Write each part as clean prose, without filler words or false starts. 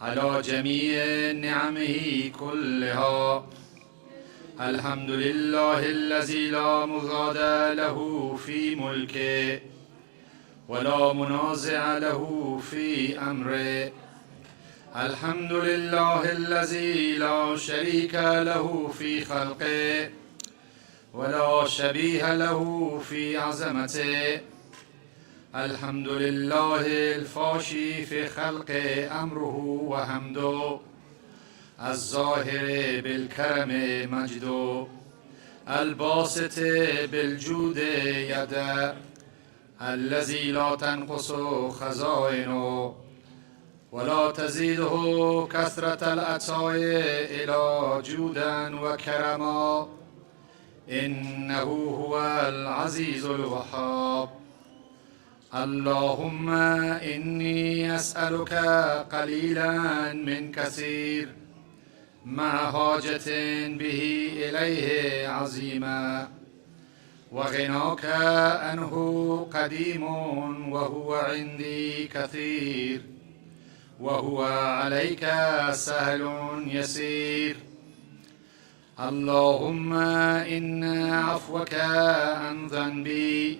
على جميع نعمه كلها. الحمد لله الذي لا مضاد له في ملكه ولا منازع له في أمره. الحمد لله الذي لا شريك له في خلقه ولا شبيه له في عظمته. الحمد لله الفاشي في خلقه أمره وحمده، الظاهر بالكرم مجده، الباسط بالجود يده، الذي لا تنقص خزائنه ولا تزيده كثرة العطاء إلى جودا وكرما. إنه هو العزيز الوهاب. اللهم إني أسألك قليلا من كثير مع حاجة به إليه عظيما، وغناك عنه قديم وهو عندي كثير، وهو عليك سهل يسير. اللهم إن عفوك عن ذنبي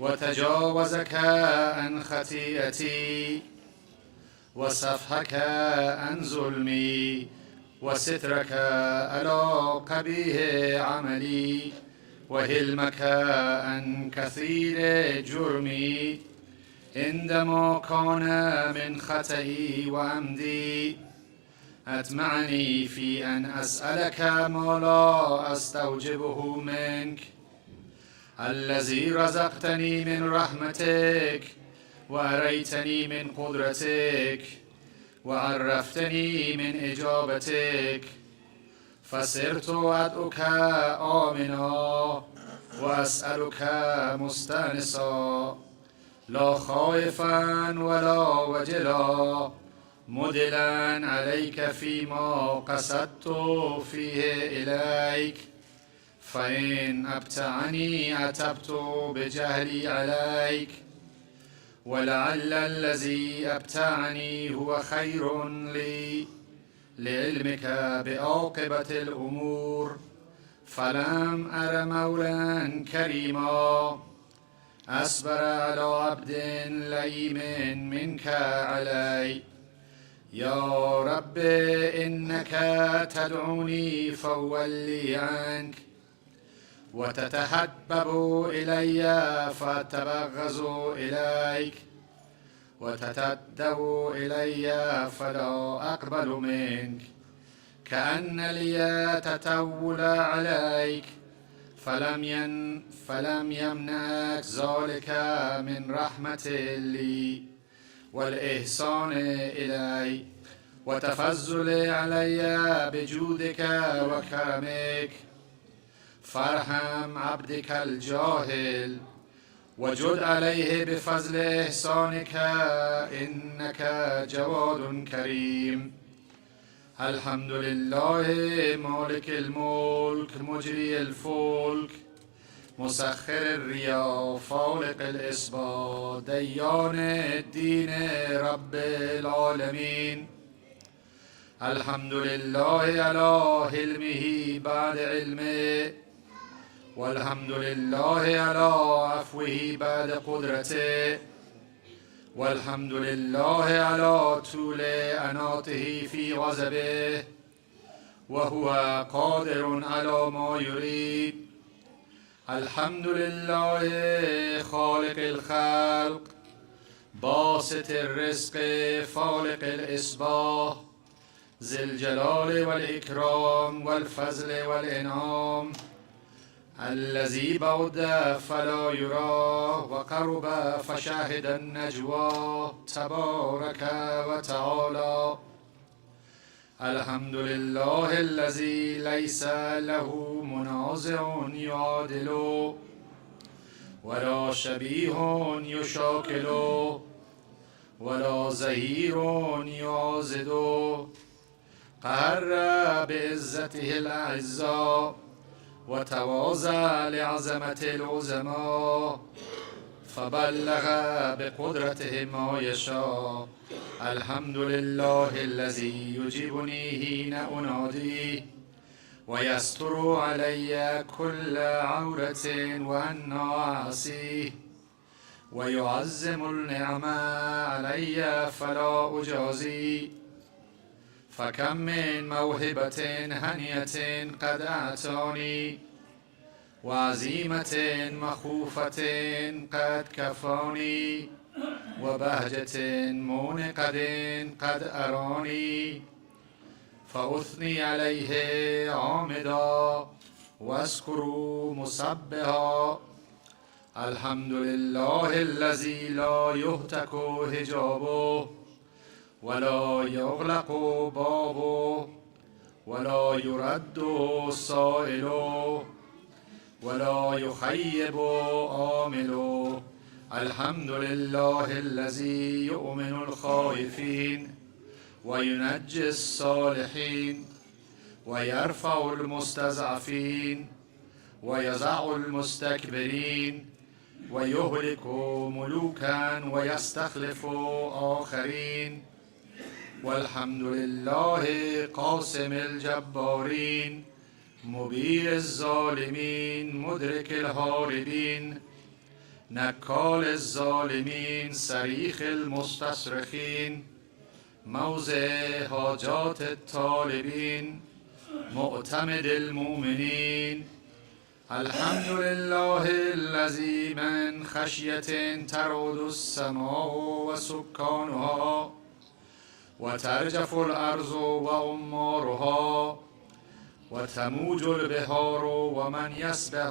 وتجاوزك عن خطيئتي وسفحك عن ظلمي وسترك على قبيح عملي وهلمك عن كثير جرمي عندما كان من خطئي وعمدي. أطمعني في أن أسألك ما لا أستوجبه منك، الذي رزقتني من رحمتك وأريتني من قدرتك وعرفتني من إجابتك، فصرت أدعوك آمنا وأسألك مستانسا، لا خائفا ولا وجلا، مدلا عليك فيما قصدت فيه إليك. فإن أبتعني عتبت بجهلي عليك، ولعل الذي أبتعني هو خير لي لعلمك بعاقبة الأمور. فلم أر مولا كريما أصبر على عبد لئيم منك علي. يا رب إنك تدعوني فأولي عنك، وتتحبب إلي فأتبغض إليك، وتتدب إلي فلا أقبل منك. كأن لي تتول عليك، فلم يمنعك ذلك من رحمة لي والإحسان إلي وتفضل علي بجودك وكرمك. فارحم عبدك الجاهل وجد عليه بفضل إحسانك، إنك جواد كريم. الحمد لله مالك الملك مجري الفلك مسخر الرياح فالق الإصباح ديان الدين رب العالمين. الحمد لله على حلمه بعد علمه، والحمد لله على عفوه بعد قدرته، والحمد لله على طول أناته في غضبه، وهو قادر على ما يريد. الحمد لله خالق الخلق باسط الرزق فالق الإصباح ذي الجلال والإكرام والفضل والإنعام، الذي بعد فلا يرى وقرب فشاهد النجوى تبارك وتعالى. الحمد لله الذي ليس له منازع يعادله ولا شبيه يشاكله ولا زهير يعاضده. قهر بعزته الأعزاء وتواضع لعظمة العظماء، فبلغ بقدرته ما يشاء. الحمد لله الذي يجيبني حين أناديه ويستر علي كل عورة وأنا أعصيه ويعظم النعمة علي فلا أجازي. فكم من موهبة هنية قد أعطاني وعزيمة مخوفة قد كفاني وبهجة مونقد قد أراني. فأثني عليه عامدا واشكروا مسبحا. الحمد لله الذي لا يهتك حجابه ولا يغلق بابه ولا يرد سائله ولا يخيب آمله. الحمد لله الذي يؤمن الخائفين وينجي الصالحين ويرفع المستضعفين ويزع المستكبرين ويهلك ملوكا ويستخلف آخرين. والحمد لله قاسم الجبارين مبير الظالمين مدرك الهاربين نكال الظالمين صريخ المستصرخين موضع حاجات الطالبين معتمد المؤمنين. الحمد لله الذي من خشية ترعد السماء وسكانها وترجف الأرض وأمارها وتموج البحار ومن يسبح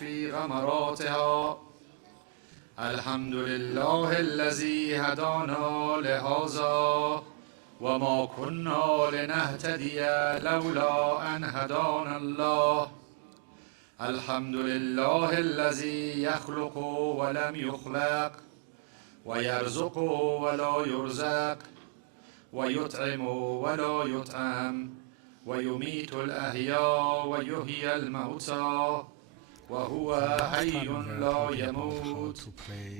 في غمراتها. الحمد لله الذي هدانا لهذا وما كنا لنهتدي لولا أن هدانا الله. الحمد لله الذي يخلق ولم يخلق ويرزق ولا يرزق ويطعم ولا يطعم ويميت الأحياء ويحيي الموتى وهو حي لا يموت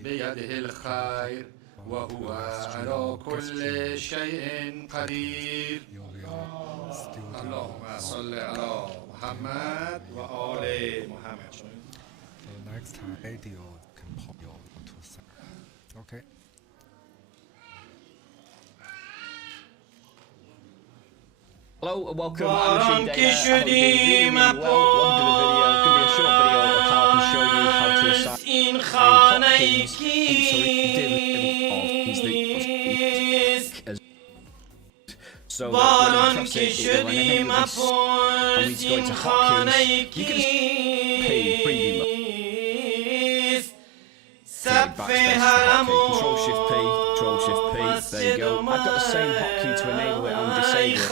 بيده الخير وهو على كل شيء قدير. اللهم صل على محمد وآل محمد. So next time radio can pop your to center. Okay. Hello and welcome. I'm Ahmed. Really, really well. Welcome to the video. It's going to be a short video of how I can show you how to assign hotkeys. So when you press it, it will enable this. And we need to go into hotkeys. You can just pay preview mode. Control Shift P, Control Shift P. There you go. I've got the same hotkey to enable it and disable it.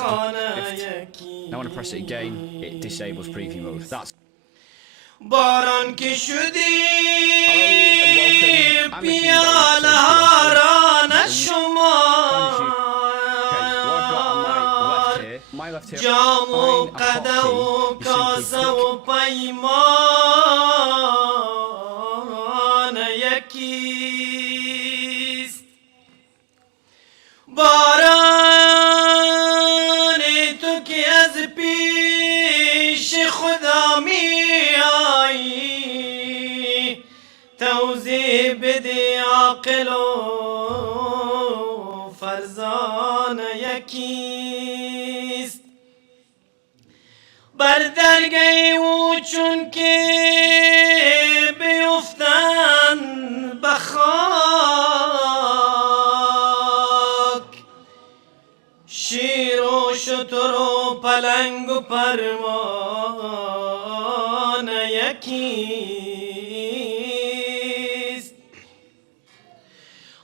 Now when I press it again, it disables preview mode. That's باران که شدی پیاله هاران شما جام و قده و کاسه و پیمان یکیست. باران تو که از پیش خدا می آیی توضیح بده عاقل و فرزان یکیست. بر درگه او چون که بیفتن بخاک شیر و شتر و پلنگ و پروان یکیست.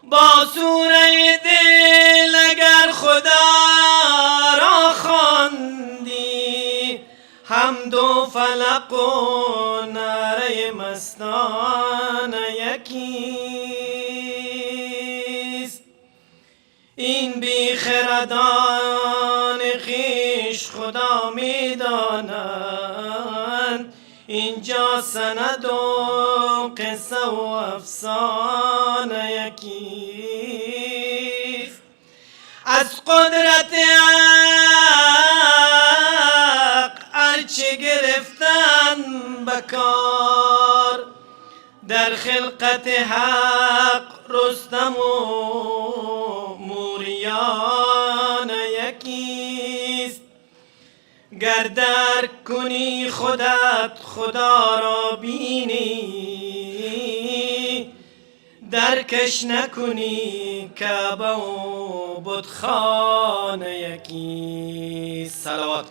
با سوره دل اگر خدا را خواندی حمد و فلق و نعره مستان یکیست. این بی خردان خویش خدا می دانند این اینجا سند و قصه و افسانه یکیست، از قدرت حق هرچه گرفتن بکار، در خلقت حق رستم و موریان یکیست. گر درک کنی خودت خدا را بینی، درکش نکنی کعبه و بتخانه یکیست. صلوات.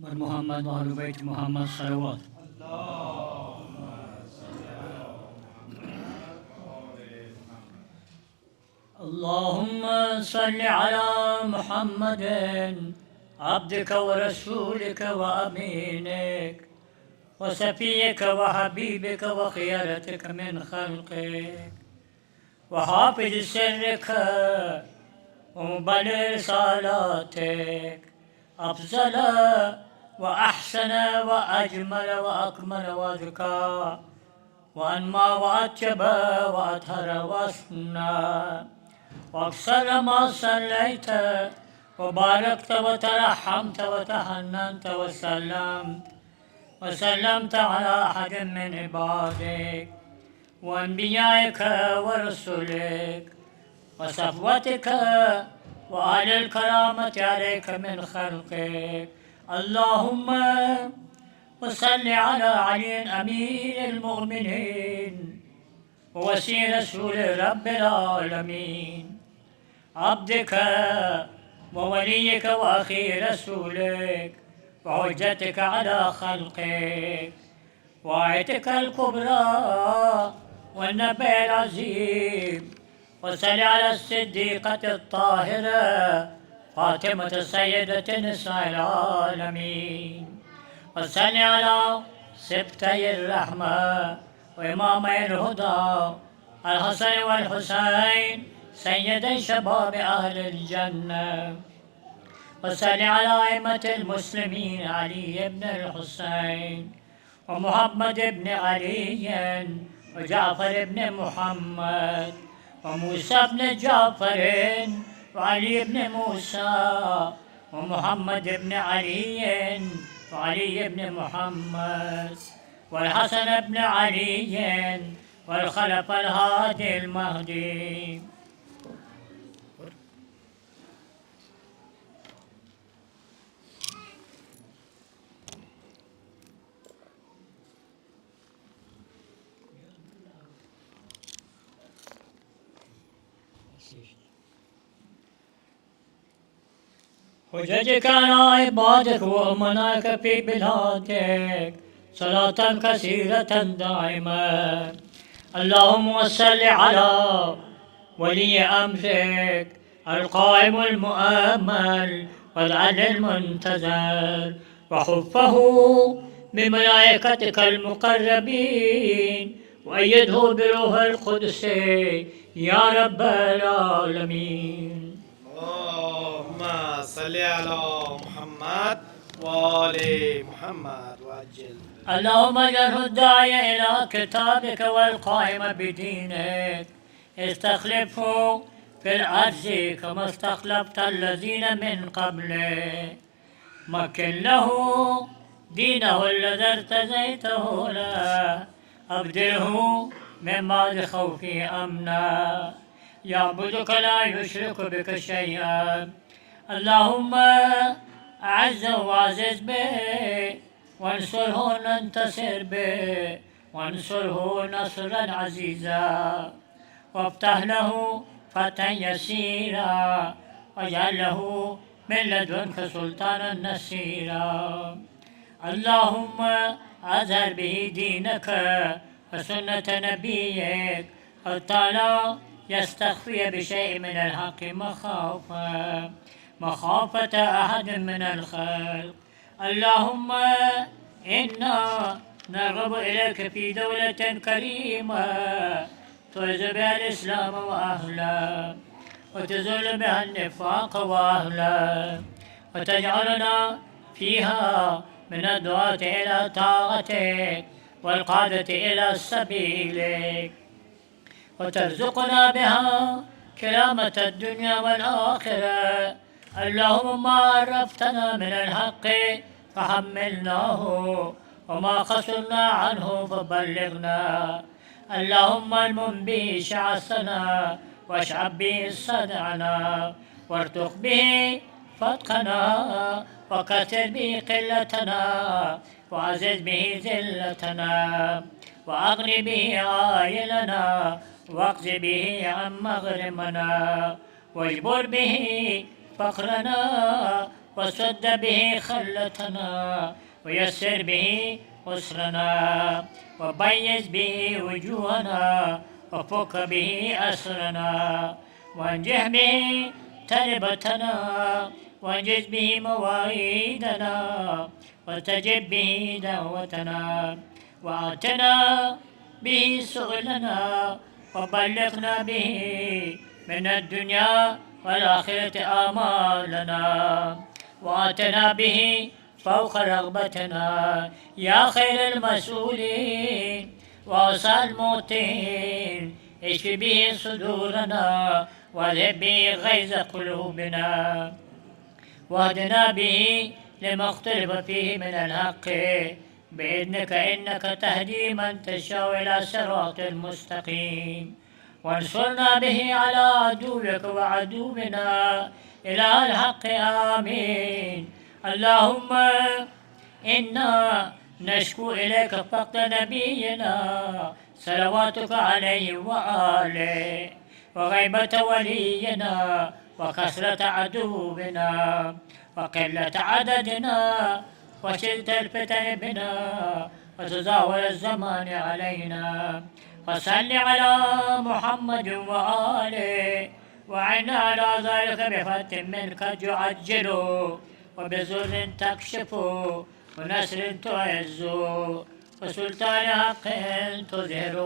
بر محمد و آل بیت محمد صلوات. اللهم صل على محمد عبدك ورسولك وأمينك وسفيك وحبيبك وخيرتك من خلقك وحافظ سرك ومبلغ رسالاتك، أفضل وأحسن وأجمل وأكمل وأزكى وأنمى وأطيب وأطهر وأسنى، وأكثر ما صليت وباركت وترحمت وتحننت وسلمت على أحد من عبادك وأنبيائك ورسلك وصفوتك وأهل الكرامة عليك من خلقك. اللهم وصل على علي أمير المؤمنين ووسيل رسول رب العالمين، عبدك ووليك وأخي رسولك وحجتك على خلقك وآيتك الكبرى والنبي العظيم. وصل على الصديقة الطاهرة فاطمة سيدة نساء العالمين. وصل على سبتي الرحمة وإمامي الهدى الحسن والحسين سيدي شباب أهل الجنة. وصل على أئمة المسلمين علي بن الحسين ومحمد بن علي وجعفر بن محمد وموسى بن جعفر وعلي بن موسى ومحمد بن علي وعلي بن محمد والحسن بن علي والخلفاء الهادي المهدي. حججك على عبادك وأمناك في بلادك صلاة كثيرة دائمة. اللهم صل على ولي أمرك القائم المؤمل والعدل المنتظر وحفه بملائكتك المقربين وأيده بروح القدس يا رب العالمين. اللهم صل على محمد وآل محمد وعجل. اللهم اجعله الداعي إلى كتابك والقائم بدينك، استخلفه في الأرض كما استخلفت الذين من قبله، مكن له دينه الذي ارتزيته له، أبدله من بعد خوفه أمنا، يعبدك لا يشرك بك شيئا. اللهم أعزه وعزز به وانصره ننتصر به وانصره نصرا عزيزا، وافتح له فتحا يسيرا واجعل له من لدنك سلطانا نصيرا. اللهم أظهر به دينك وسنة نبيك حتى لا يستخفي بشيء من الحق مخافة أحد من الخلق. اللهم إنا نرغب إليك في دولة كريمة تعز بها الإسلام وأهله وتزول بها النفاق وأهله وتجعلنا فيها من الدعاة إلى طاعتك والقادة إلى سبيلك وترزقنا بها كرامة الدنيا والآخرة. اللهم ما عرفتنا من الحق فحملناه وما قصرنا عنه فبلغنا. اللهم المن به شعثنا واشعب به صدعنا وارتق به فتقنا وكثر به قلتنا وعزز به ذلتنا وأغن به عائلنا واقض به عن مغرمنا واجبر به فقرنا وسد به خلتنا ويسر به أسرنا وبيز به وجوهنا وفك به أسرنا وانجح به تربتنا وانجز به مواعيدنا واستجب به دعوتنا وآتنا به سؤلنا وبلغنا به من الدنيا والآخرة آمالنا وآتنا به فوق رغبتنا يا خير المسؤولين وأوسع الموتين اشف به صدورنا واذهب به غيظ قلوبنا واهدنا به لما اختلف فيه من الحق بإذنك إنك تهدي من تشاء إلى صراط مستقيم وانصرنا به على عدوك وعدونا إلى الحق آمين. اللهم إنا نشكو إليك فقد نبينا صلواتك عليه وآله وغيبة ولينا وكثرة عدونا وقلة عددنا وشدة الفتن بنا وتزاول الزمان علينا فصل على محمد وآله وعنا على ذلك بفتح منك تعجل وبزر تكشف ونسر تعز وسلطان حق تظهر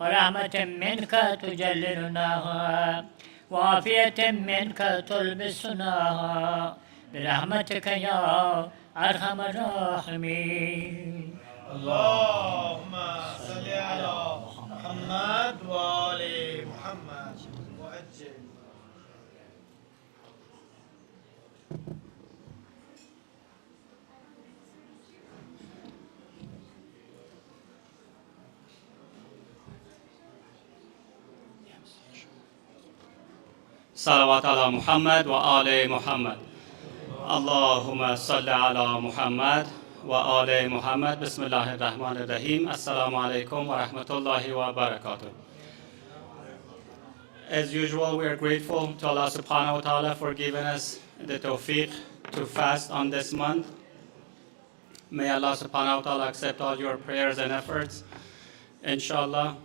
ورحمة منك تجللناها وعافية منك تلبسناها برحمتك يا أرحم الراحمين. اللهم صل على محمد وآل محمد وأجل. صلوات على محمد وآل محمد. اللهم صل على محمد وآل محمد. بسم الله الرحمن الرحيم. السلام عليكم ورحمة الله وبركاته. As usual, we are grateful to Allah subhanahu wa ta'ala for giving us the tawfiq to fast on this month. May Allah subhanahu wa ta'ala accept all your prayers and efforts, inshallah.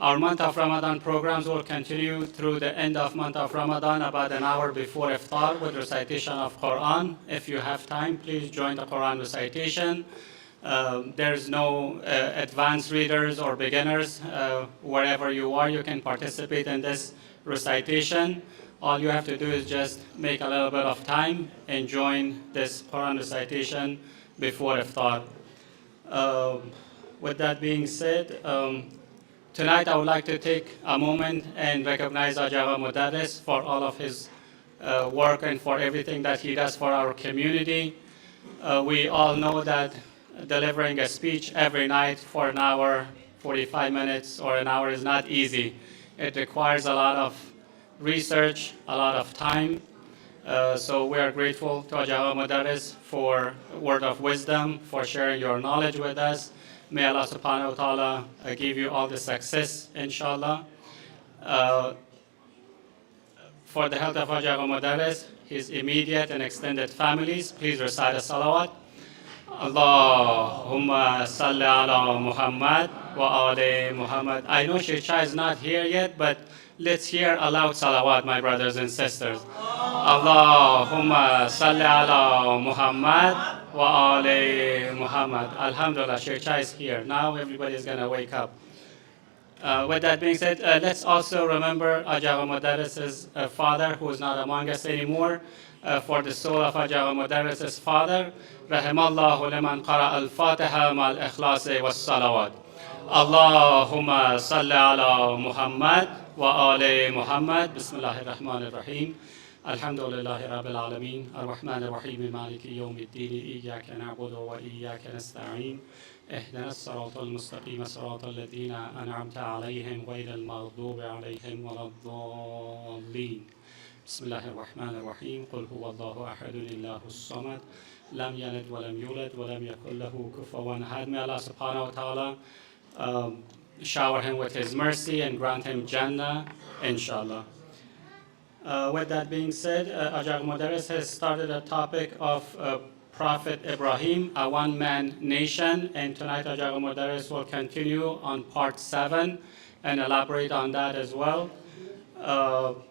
Our month of Ramadan programs will continue through the end of month of Ramadan, about an hour before iftar, with recitation of Quran. If you have time, please join the Quran recitation. There's no advanced readers or beginners. Wherever you are, you can participate in this recitation. All you have to do is just make a little bit of time and join this Quran recitation before iftar. With that being said, tonight I would like to take a moment and recognize Ajaba Modares for all of his work and for everything that he does for our community. We all know that delivering a speech every night for an hour, 45 minutes or an hour is not easy. It requires a lot of research, a lot of time. So we are grateful to Ajaba Modares for word of wisdom, for sharing your knowledge with us. May Allah subhanahu wa ta'ala give you all the success, inshallah. For the health of Ajaba Modares, his immediate and extended families, please recite a salawat. Allahumma salli ala Muhammad wa ali Muhammad. I know Shircha is not here yet, but let's hear a loud salawat, my brothers and sisters. Allahumma salli ala Muhammad wa ali Muhammad. Alhamdulillah, Shircha is here. Now everybody is going to wake up. With that being said, let's also remember Ajah Modares' father, who is not among us anymore. For the soul of Ajah Modares' father, Rahimallahu liman qara al-Fatiha mal ikhlasi was salawat. Allahumma salli ala Muhammad wa ali Muhammad. Bismillahir Rahmanir Rahim. Alhamdulillahi Rabbil Alameen. Ar-Rahmanir Rahim. Maliki yawmiddin. Iyyaka na'budu wa iyyaka nasta'in. اهدنا الصراط المستقيم صراط الذين أنعمت عليهم غير المغضوب عليهم ولا الضالين بسم الله الرحمن الرحيم قل هو الله أحد الله الصمد لم يلد ولم يولد ولم يكن له كفوا أحد. May Allah subhanahu wa ta'ala shower him with his mercy and grant him Jannah, inshallah. With that being said, Ajah Modares has started a topic of Prophet Ibrahim, a one-man nation, and tonight Ajah Modares will continue on part 7 and elaborate on that as well.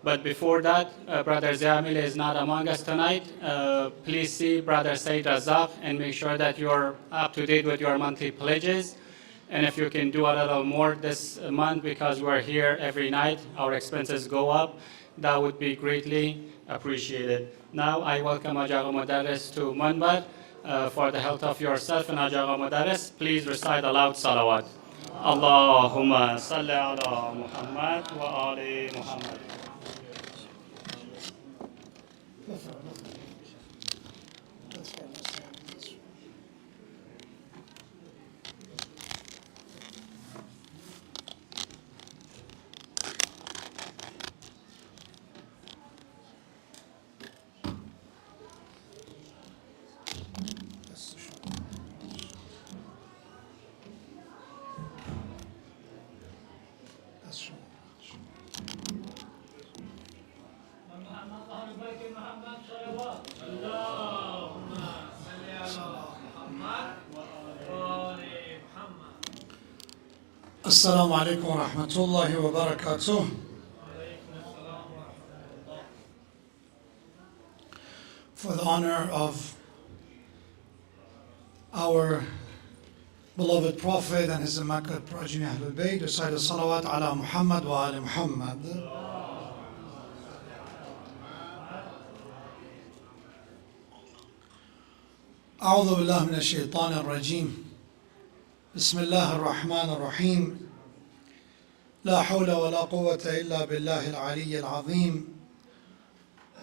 But before that, Brother Ziamil is not among us tonight. Please see Brother Said Razak and make sure that you're up to date with your monthly pledges. And if you can do a little more this month, because we're here every night, our expenses go up, that would be greatly appreciated. Now I welcome Ajah Modares to Manbar. For the health of yourself and Ajah Modares, please recite aloud salawat. Allahumma salli ala Muhammad wa ali Muhammad. Assalamu alaikum wa rahmatullahi wa barakatuh. For the honor of our beloved Prophet and his immaculate progeny Ahlul Bayt, recite a salawat ala Muhammad wa ali Muhammad. أعوذ بالله من الشيطان الرجيم. بسم الله الرحمن الرحيم. لا حول ولا قوة إلا بالله العلي العظيم.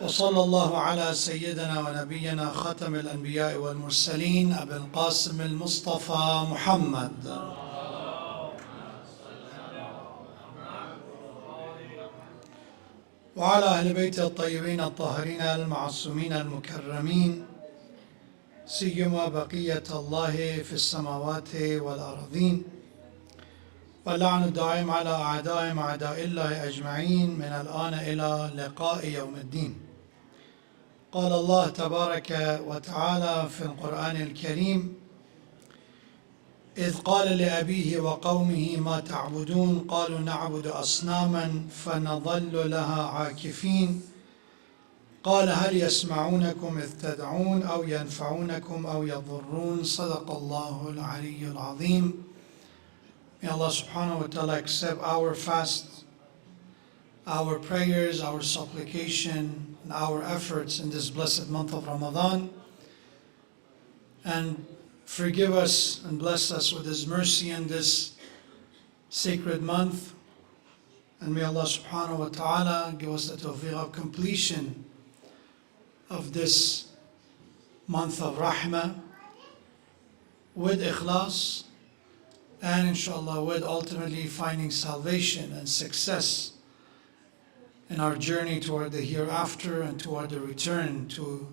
وصلى الله على سيدنا ونبينا خاتم الأنبياء والمرسلين أبي القاسم المصطفى محمد. وعلى أهل بيته الطيبين الطاهرين المعصومين المكرمين، سيما بقية الله في السماوات والأرضين، واللعن الدائم على أعدائهم أعداء الله أجمعين من الآن إلى لقاء يوم الدين. قال الله تبارك وتعالى في القرآن الكريم: إذ قال لأبيه وقومه ما تعبدون قالوا نعبد أصناما فنظل لها عاكفين قال هل يسمعونكم إذ تدعون أو ينفعونكم أو يضرون. صدق الله العلي العظيم. May Allah subhanahu wa ta'ala accept our fast, our prayers, our supplication, and our efforts in this blessed month of Ramadan, and forgive us and bless us with His mercy in this sacred month. And may Allah subhanahu wa ta'ala give us the tawfiq of completion of this month of Rahmah with ikhlas, and inshallah with ultimately finding salvation and success in our journey toward the hereafter and toward the return to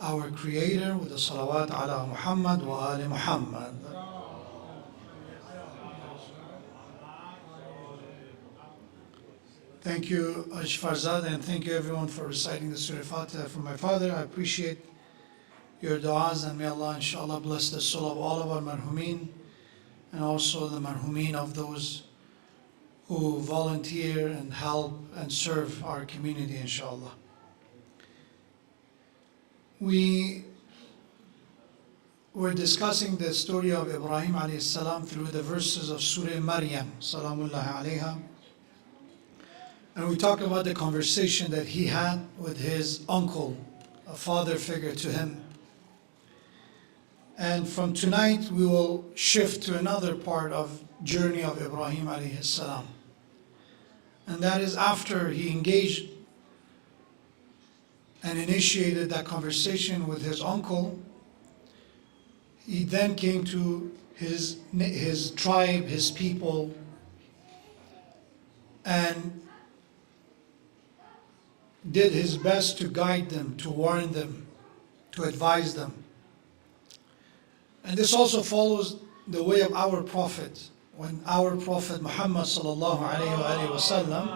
our Creator with the salawat ala Muhammad wa ali Muhammad. Thank you, Farzad, and thank you everyone for reciting the Surah Fatiha for my father. I appreciate your du'as, and may Allah inshallah bless the soul of all of our marhumin, and also the marhumin of those who volunteer and help and serve our community, inshallah. We we're discussing the story of Ibrahim alayhi salam through the verses of Surah Maryam, salamullahi alayha. And we talked about the conversation that he had with his uncle, a father figure to him. And from tonight, we will shift to another part of journey of Ibrahim alayhi salam. And that is after he engaged and initiated that conversation with his uncle, he then came to his tribe, his people, and did his best to guide them, to warn them, to advise them. And this also follows the way of our Prophet. When our Prophet Muhammad sallallahu alayhi wa sallam,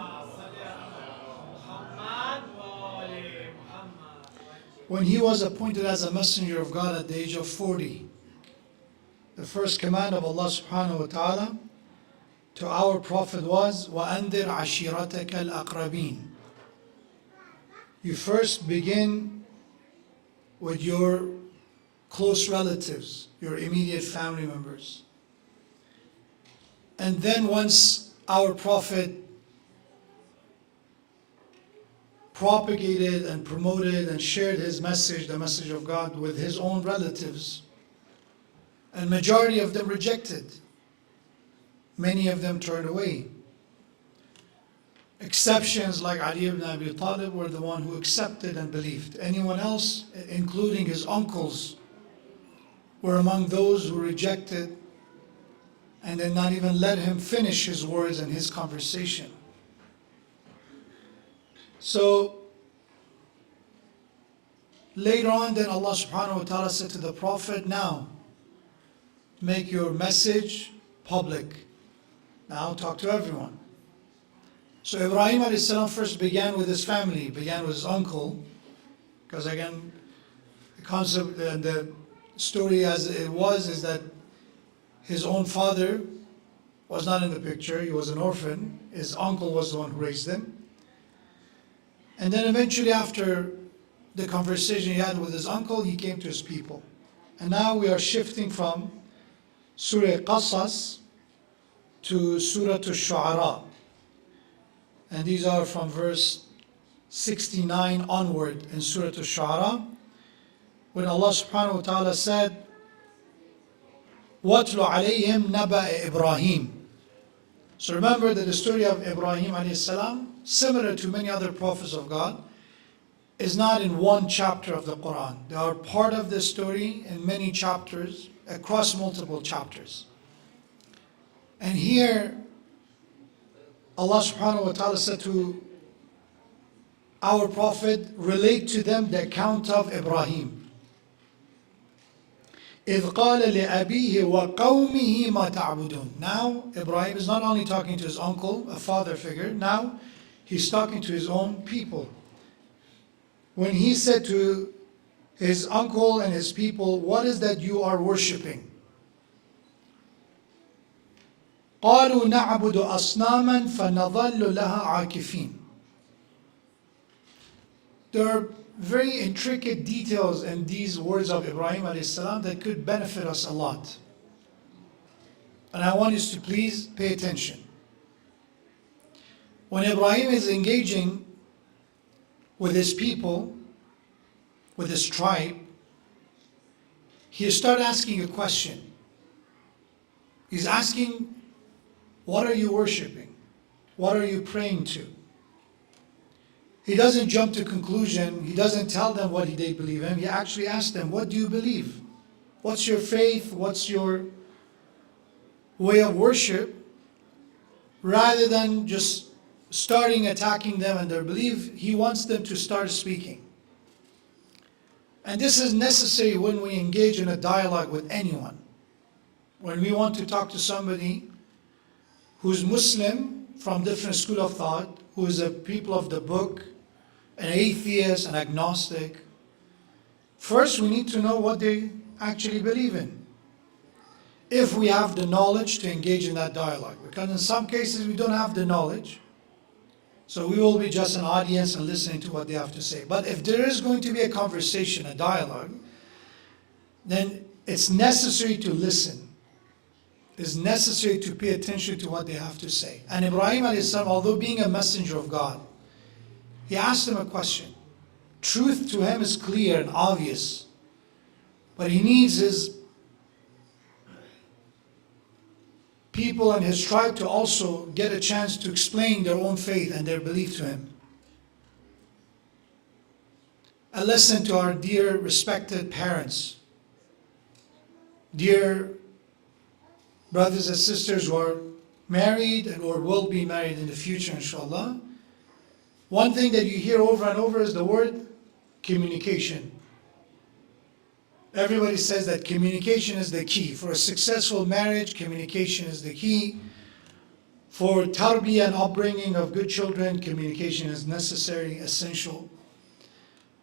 when he was appointed as a messenger of God at the age of 40, the first command of Allah subhanahu wa ta'ala to our Prophet was وَأَنذِرْ عَشِيرَتَكَ الْأَقْرَبِينَ. You first begin with your close relatives, your immediate family members. And then once our Prophet propagated and promoted and shared his message, the message of God, with his own relatives, and majority of them rejected. Many of them turned away. Exceptions like Ali ibn Abi Talib were the one who accepted and believed. Anyone else, including his uncles, were among those who rejected and did not even let him finish his words and his conversation. So later on, then Allah subhanahu wa ta'ala said to the Prophet, now make your message public. Now talk to everyone. So Ibrahim alayhi salam first began with his family, began with his uncle, because again, the concept and the story as it was is that his own father was not in the picture, he was an orphan, his uncle was the one who raised him. And then eventually after the conversation he had with his uncle, he came to his people. And now we are shifting from Surah Qasas to Surah Ash-Shu'ara. And these are from verse 69 onward in Surah Ash-Shu'ara, when Allah subhanahu wa ta'ala said, وَاتْلُ عَلَيْهِمْ نَبَأَ Ibrahim. So remember that the story of Ibrahim alayhi salam, similar to many other prophets of God, is not in one chapter of the Quran. They are part of the story in many chapters, across multiple chapters. And here, Allah subhanahu wa ta'ala said to our Prophet, relate to them the account of Ibrahim. إِذْ قَالَ لِأَبِيهِ وَقَوْمِهِ مَا تَعْبُدُونَ. Now, Ibrahim is not only talking to his uncle, a father figure, now he's talking to his own people. When he said to his uncle and his people, what is that you are worshipping? قَالُوا نَعْبُدُ أَصْنَامًا فَنَظَلُّ لَهَا عَاكِفِينَ. There are very intricate details in these words of Ibrahim alayhi salam that could benefit us a lot. And I want you to please pay attention. When Ibrahim is engaging with his people, with his tribe, he started asking a question. He's asking, what are you worshiping? What are you praying to? He doesn't jump to conclusion. He doesn't tell them what they believe in. He actually asks them, what do you believe? What's your faith? What's your way of worship? Rather than just starting attacking them and their belief, he wants them to start speaking. And this is necessary when we engage in a dialogue with anyone. When we want to talk to somebody who's Muslim from different school of thought, who is a people of the book, an atheist, an agnostic. First, we need to know what they actually believe in, if we have the knowledge to engage in that dialogue. Because in some cases, we don't have the knowledge. So we will be just an audience and listening to what they have to say. But if there is going to be a conversation, a dialogue, then it's necessary to listen. It's necessary to pay attention to what they have to say. And Ibrahim alayhi salam, although being a messenger of God, he asked him a question. Truth to him is clear and obvious, but he needs his people and his tribe to also get a chance to explain their own faith and their belief to him. A lesson to our dear respected parents, dear brothers and sisters who are married and or will be married in the future, inshallah. One thing that you hear over and over is the word communication. Everybody says that communication is the key. For a successful marriage, communication is the key. For tarbiyah and upbringing of good children, communication is necessary, essential.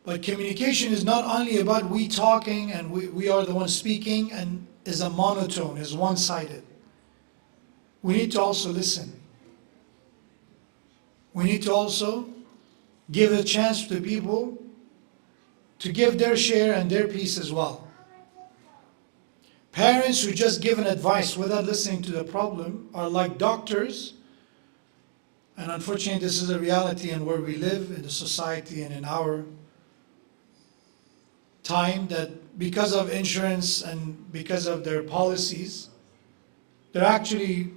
But communication is not only about we talking and we are the ones speaking and is a monotone, is one-sided. We need to also listen. We need to also give a chance to people to give their share and their piece as well. Parents who just give an advice without listening to the problem are like doctors, and unfortunately this is a reality in where we live in the society and in our time, that because of insurance and because of their policies, they're actually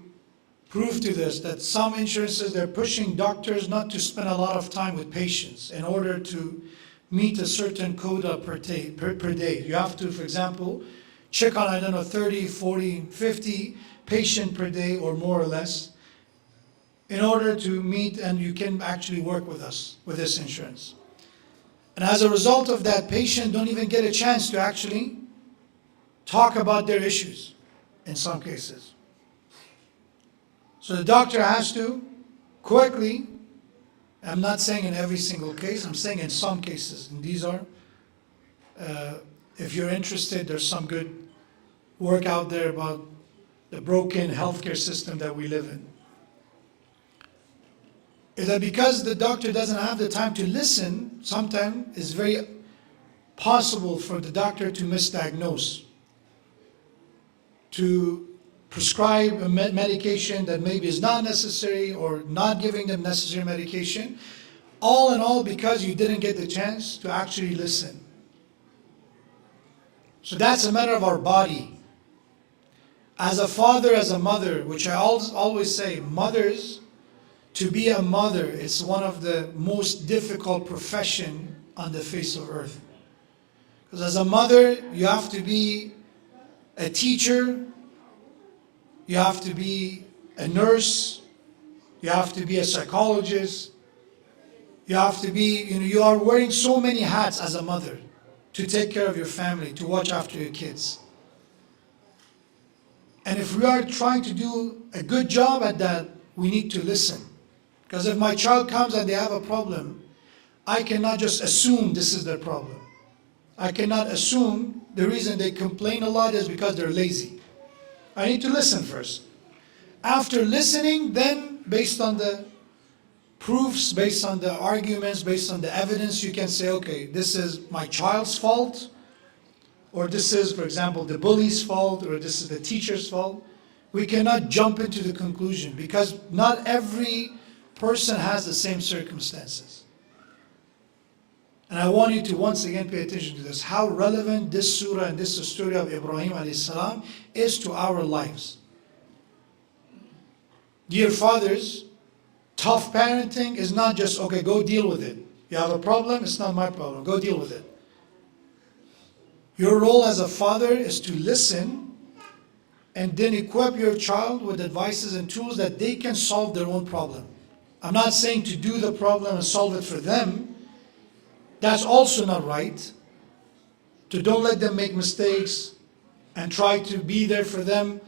proof to this, that some insurances, they're pushing doctors not to spend a lot of time with patients in order to meet a certain quota per day. You have to, for example, check on, 30, 40, 50 patient per day or more or less in order to meet, and you can actually work with us, with this insurance. And as a result of that, patients don't even get a chance to actually talk about their issues in some cases. So the doctor has to quickly, I'm not saying in every single case, I'm saying in some cases, and these are, if you're interested, there's some good work out there about the broken healthcare system that we live in. Is that because the doctor doesn't have the time to listen, sometimes it's very possible for the doctor to misdiagnose, to prescribe a medication that maybe is not necessary or not giving them necessary medication, all in all because you didn't get the chance to actually listen. So that's a matter of our body. As a father, as a mother, which I always say, mothers, to be a mother is one of the most difficult profession on the face of earth. Because as a mother, you have to be a teacher, you have to be a nurse, you have to be a psychologist, you have to be, you are wearing so many hats as a mother to take care of your family, to watch after your kids. And if we are trying to do a good job at that, we need to listen. Because if my child comes and they have a problem, I cannot just assume this is their problem. I cannot assume the reason they complain a lot is because they're lazy. I need to listen first. After listening, then based on the proofs, based on the arguments, based on the evidence, you can say, okay, this is my child's fault, or this is, for example, the bully's fault, or this is the teacher's fault. We cannot jump into the conclusion because not every person has the same circumstances. And I want you to once again pay attention to this, how relevant this surah and this story of Ibrahim alayhi salam is to our lives. Dear fathers, tough parenting is not just, okay, go deal with it. You have a problem, it's not my problem, go deal with it. Your role as a father is to listen and then equip your child with advices and tools that they can solve their own problem. I'm not saying to do the problem and solve it for them. That's also not right. To don't let them make mistakes and try to be there for them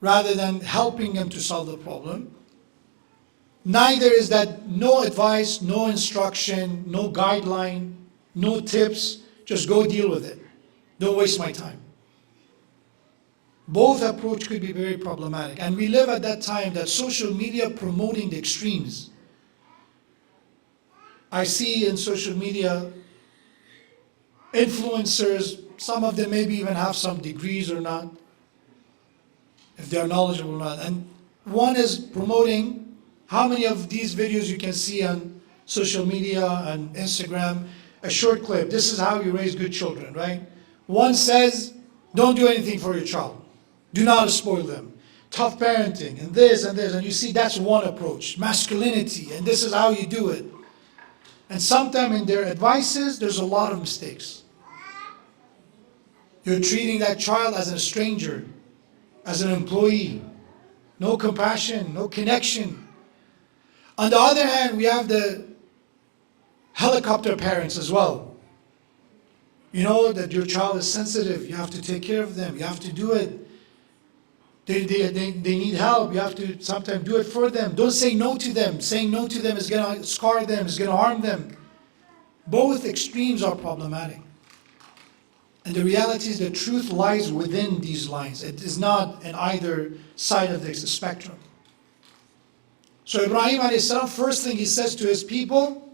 rather than helping them to solve the problem. Neither is that no advice, no instruction, no guideline, no tips, just go deal with it. Don't waste my time. Both approach could be very problematic. And we live at that time that social media promoting the extremes. I see in social media influencers some of them maybe even have some degrees or not, if they're knowledgeable or not. And one is promoting how many of these videos you can see on social media and Instagram, a short clip. This is how you raise good children, right? One says, don't do anything for your child. Do not spoil them. Tough parenting, and this and this. And you see, that's one approach. Masculinity, and this is how you do it. And sometimes in their advices, there's a lot of mistakes. You're treating that child as a stranger, as an employee. No compassion, no connection. On the other hand, we have the helicopter parents as well. You know that your child is sensitive. You have to take care of them. You have to do it. They need help. You have to sometimes do it for them. Don't say no to them. Saying no to them is going to scar them, is going to harm them. Both extremes are problematic. And the reality is the truth lies within these lines. It is not on either side of the spectrum. So Ibrahim a.s., first thing he says to his people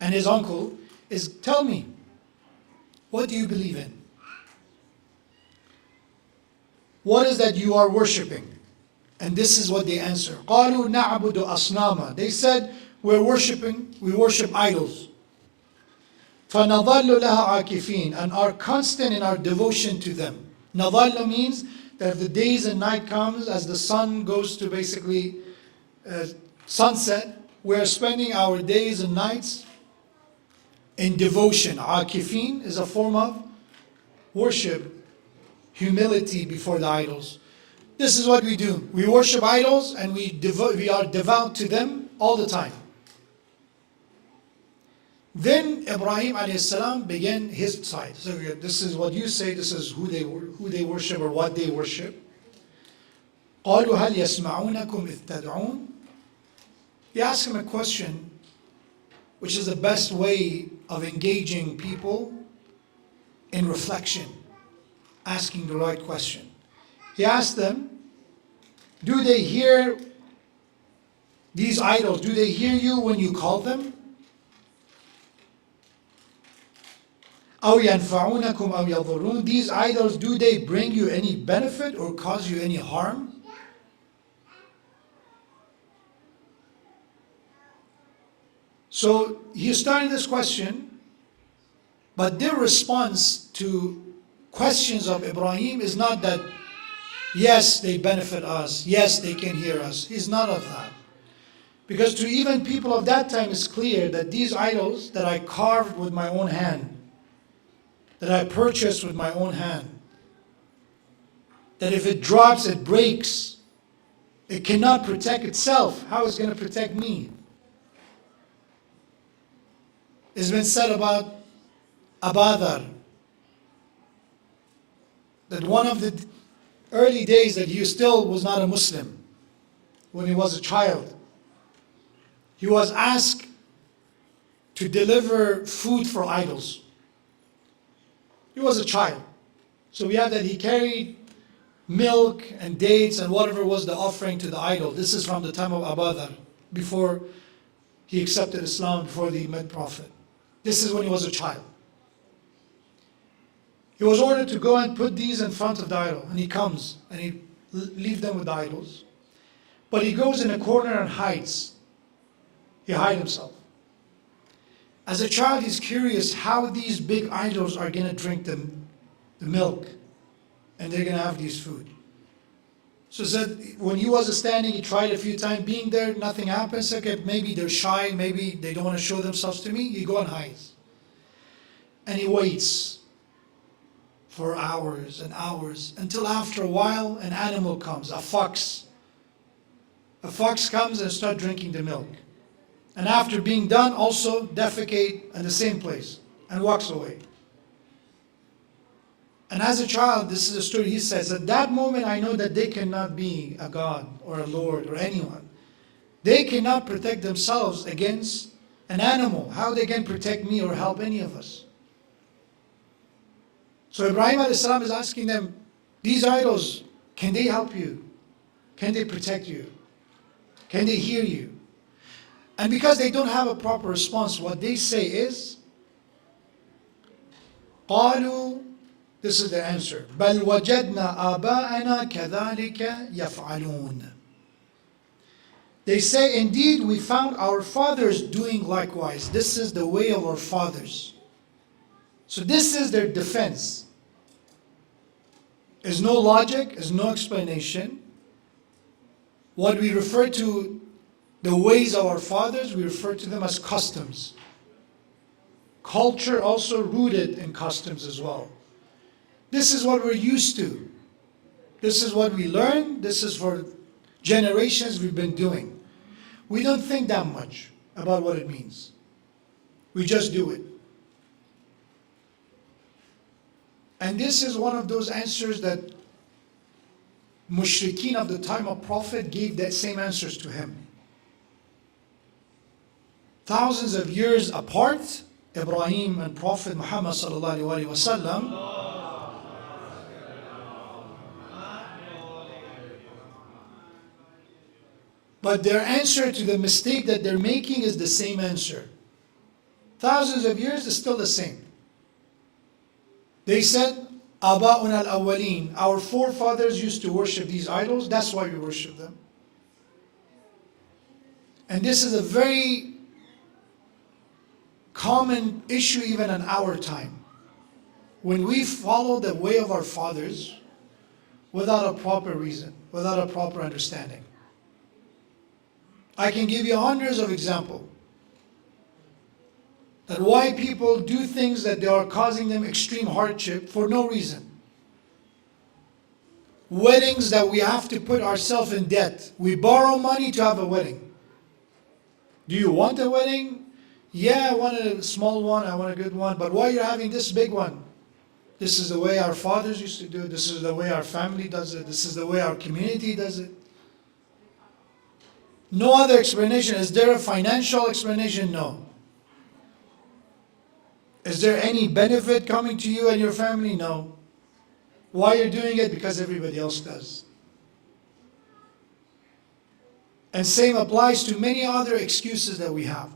and his uncle is, tell me, what do you believe in? What is that you are worshipping? And this is what they answer. قَالُوا نَعْبُدُ أَصْنَامًا. They said, we worship idols. فَنَظَلُّ لَهَا عَاكِفِينَ. And are constant in our devotion to them. نَظَلُّ means that if the days and night comes, as the sun goes to basically sunset, we're spending our days and nights in devotion. عَاكِفِينَ is a form of worship. Humility before the idols. This is what we do. We worship idols and we are devout to them all the time. Then Ibrahim a.s. began his side. So this is what you say, this is who they worship or what they worship. قَالُوا هَلْ يَسْمَعُونَكُمْ إِذْ تَدْعُونَ. He asked him a question, which is the best way of engaging people in reflection. Asking the right question. He asked them, do they hear these idols? Do they hear you when you call them? أَوْ يَنْفَعُونَكُمْ أَوْ يَضُرُّونَ. These idols, do they bring you any benefit or cause you any harm? So he started this question, but their response to questions of Ibrahim is not that, yes, they benefit us, yes, they can hear us. He's not of that. Because to even people of that time, it's clear that these idols that I carved with my own hand, that I purchased with my own hand, that if it drops, it breaks, it cannot protect itself. How is it going to protect me? It's been said about Abadar, that one of the early days that he still was not a Muslim, when he was a child, he was asked to deliver food for idols. He was a child. So we have that he carried milk and dates and whatever was the offering to the idol. This is from the time of Abadar, before he accepted Islam, before the mid-prophet. This is when he was a child. He was ordered to go and put these in front of the idol. And he comes and he leaves them with the idols. But he goes in a corner and hides. He hides himself. As a child, he's curious how these big idols are going to drink the milk. And they're going to have these food. So said when he was standing, he tried a few times. Being there, nothing happens. Okay, maybe they're shy. Maybe they don't want to show themselves to me. He go and hides. And he waits for hours and hours, until after a while an animal comes, a fox. A fox comes and starts drinking the milk. And after being done, also defecate in the same place and walks away. And as a child, this is a story he says, at that moment I know that they cannot be a God or a Lord or anyone. They cannot protect themselves against an animal. How they can protect me or help any of us? So Ibrahim a.s. is asking them, these idols, can they help you? Can they protect you? Can they hear you? And because they don't have a proper response, what they say is, قالوا, This is the answer. بَلْ وَجَدْنَا آبَاءَنَا كَذَلِكَ يَفْعَلُونَ. They say, indeed, we found our fathers doing likewise. This is the way of our fathers. So this is their defense. There's no logic, there's no explanation. What we refer to the ways of our fathers, we refer to them as customs. Culture also rooted in customs as well. This is what we're used to. This is what we learn. This is for generations we've been doing. We don't think that much about what it means. We just do it. And this is one of those answers that mushrikeen of the time of Prophet gave that same answers to him. Thousands of years apart, Ibrahim and Prophet Muhammad sallallahu alaihi wasallam, but their answer to the mistake that they're making is the same answer. Thousands of years is still the same. They said, Aba'una al-awwaleen, our forefathers used to worship these idols, that's why we worship them. And this is a very common issue even in our time. When we follow the way of our fathers without a proper reason, without a proper understanding. I can give you hundreds of examples that why people do things that they are causing them extreme hardship for no reason. Weddings that we have to put ourselves in debt. We borrow money to have a wedding. Do you want a wedding? Yeah, I want a small one, I want a good one, but why are you having this big one? This is the way our fathers used to do it. This is the way our family does it. This is the way our community does it. No other explanation. Is there a financial explanation? No. Is there any benefit coming to you and your family? No. Why you're doing it? Because everybody else does. And same applies to many other excuses that we have.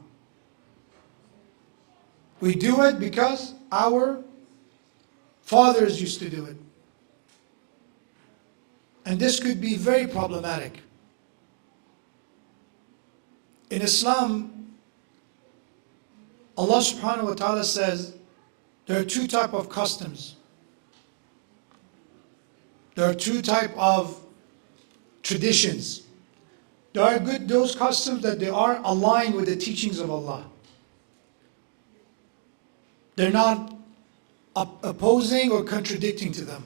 We do it because our fathers used to do it. And this could be very problematic. In Islam, Allah subhanahu wa ta'ala says there are two types of customs. There are two types of traditions. There are those customs that they are aligned with the teachings of Allah. They're not opposing or contradicting to them.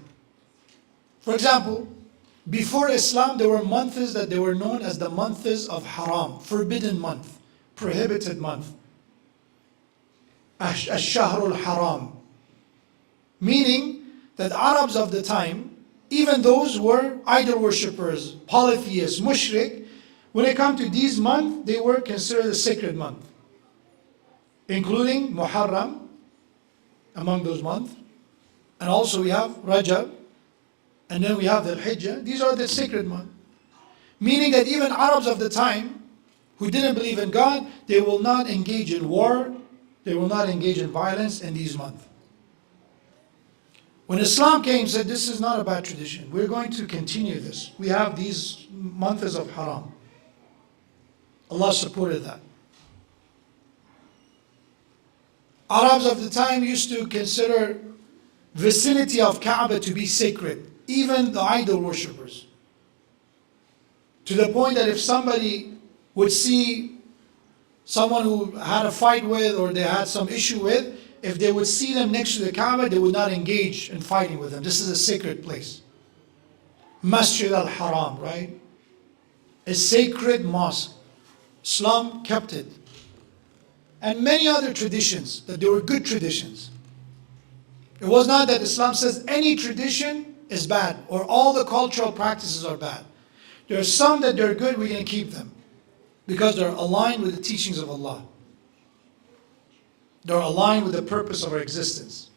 For example, before Islam, there were months that they were known as the months of haram, forbidden month, prohibited month. Ash-shahrul haram. Meaning that Arabs of the time, even those who were idol worshippers, polytheists, mushrik, when it comes to these months, they were considered a sacred month. Including Muharram, among those months. And also we have Rajab, and then we have the Hijjah. These are the sacred months. Meaning that even Arabs of the time who didn't believe in God, they will not engage in war, they will not engage in violence in these months. When Islam came and said, this is not a bad tradition, we're going to continue this. We have these months of haram. Allah supported that. Arabs of the time used to consider vicinity of Kaaba to be sacred, even the idol worshippers. To the point that if somebody would see someone who had a fight with or they had some issue with, if they would see them next to the Kaaba, they would not engage in fighting with them. This is a sacred place. Masjid al-Haram, right? A sacred mosque. Islam kept it. And many other traditions, that they were good traditions. It was not that Islam says any tradition is bad or all the cultural practices are bad. There are some that they're good, we're going to keep them because they're aligned with the teachings of Allah. They're aligned with the purpose of our existence.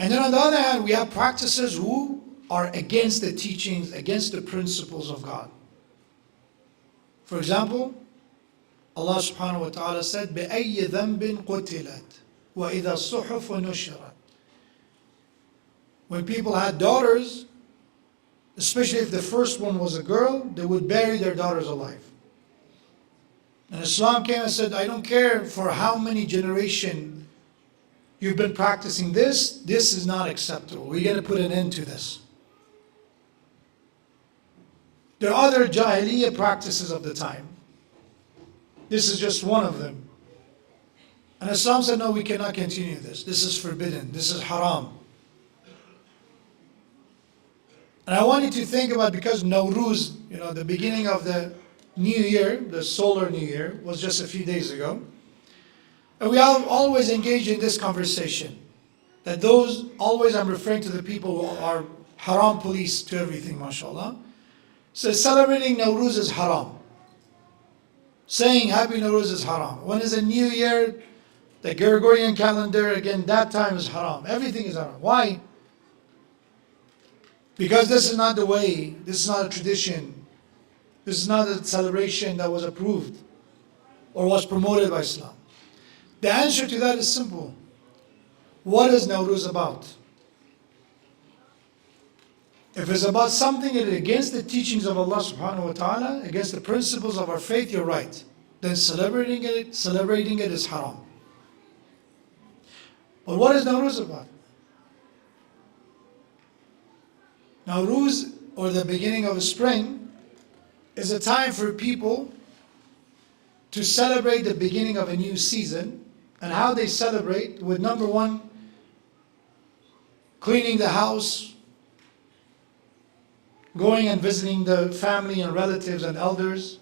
And then on the other hand, we have practices who are against the teachings, against the principles of God. For example, Allah subhanahu wa ta'ala said, بِأَيِّ ذَنْبٍ قُتِلَتْ وَإِذَا الصُّحُفُ نُشِرَتْ. when people had daughters, especially if the first one was a girl, they would bury their daughters alive. And Islam came and said, I don't care for how many generations you've been practicing this is not acceptable. We're going to put an end to this. There are other Jahiliyyah practices of the time. This is just one of them. And Islam said, no, we cannot continue this. This is forbidden. This is haram. And I want you to think about, because Nowruz, the beginning of the New Year, the solar New Year, was just a few days ago. And we always engage in this conversation. That those, always I'm referring to the people who are haram police to everything, mashallah. So celebrating Nowruz is haram. Saying Happy Nowruz is haram. When is a New Year, the Gregorian calendar, again, that time is haram. Everything is haram. Why? Because this is not the way, this is not a tradition, this is not a celebration that was approved or was promoted by Islam. The answer to that is simple. What is Nowruz about? If it's about something that is against the teachings of Allah subhanahu wa ta'ala, against the principles of our faith, you're right. Then celebrating it is haram. But what is Nowruz about? Nowruz, or the beginning of spring, is a time for people to celebrate the beginning of a new season. And how they celebrate with, number one, cleaning the house, going and visiting the family and relatives and elders,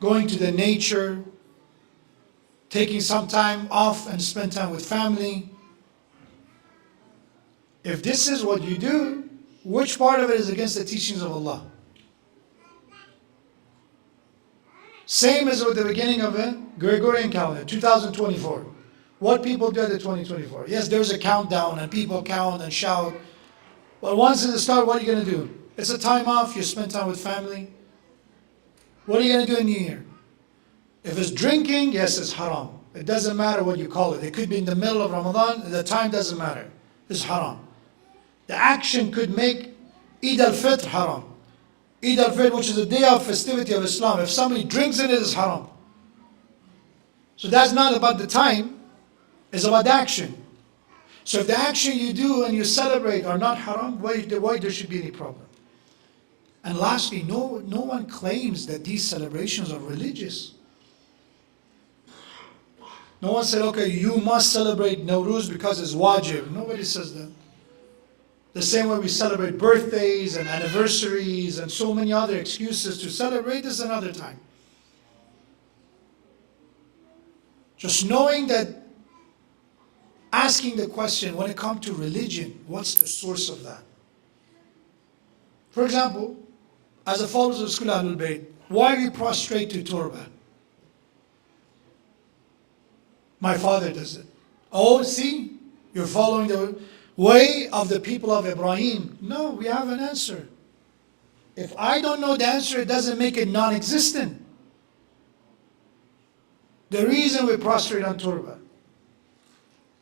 going to the nature, taking some time off and spend time with family. If this is what you do, which part of it is against the teachings of Allah? Same as with the beginning of a Gregorian calendar, 2024. What people do at the 2024? Yes, there's a countdown and people count and shout. But once in the start, what are you going to do? It's a time off, you spend time with family. What are you going to do in New Year? If it's drinking, yes, it's haram. It doesn't matter what you call it. It could be in the middle of Ramadan, the time doesn't matter. It's haram. The action could make Eid al-Fitr haram. Eid al-Fitr, which is a day of festivity of Islam. If somebody drinks in it, it's haram. So that's not about the time, it's about the action. So if the action you do and you celebrate are not haram, why there should be any problem? And lastly, no one claims that these celebrations are religious. No one said, okay, you must celebrate Nowruz because it's wajib. Nobody says that. The same way we celebrate birthdays and anniversaries and so many other excuses to celebrate this another time. Just knowing that, asking the question, when it comes to religion, what's the source of that? For example, as a followers of School Ahlul Bayt, why we prostrate to turban? My father does it. Oh, see, you're following the way of the people of Ibrahim. No, we have an answer. If I don't know the answer, it doesn't make it non-existent. The reason we prostrate on turban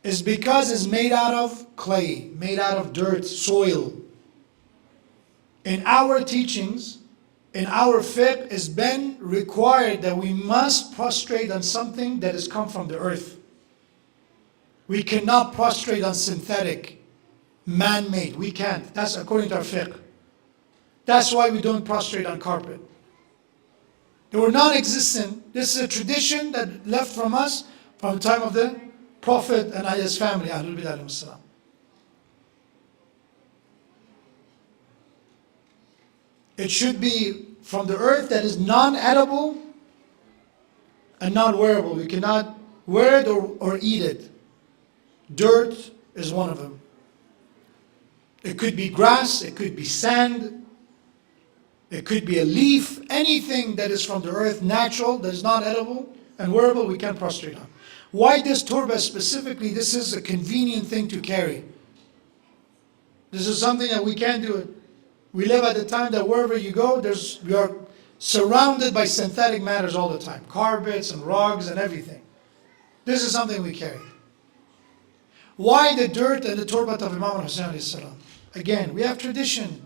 is because it's made out of clay, made out of dirt, soil. In our teachings, in our fiqh, it's been required that we must prostrate on something that has come from the earth. We cannot prostrate on synthetic, man-made. We can't. That's according to our fiqh. That's why we don't prostrate on carpet. They were non-existent. This is a tradition that left from us from the time of the Prophet and his family, Ahlul Bayt alayhim salam. It should be from the earth that is non-edible and not wearable. We cannot wear it or eat it. Dirt is one of them. It could be grass, it could be sand, it could be a leaf, anything that is from the earth, natural, that is not edible and wearable, we can prostrate on. Why this turban specifically? This is a convenient thing to carry. This is something that we can do it. We live at the time that wherever you go, we are surrounded by synthetic matters all the time. Carpets and rugs and everything. This is something we carry. Why the dirt and the turbat of Imam Hussein alayhi salam? Again, we have tradition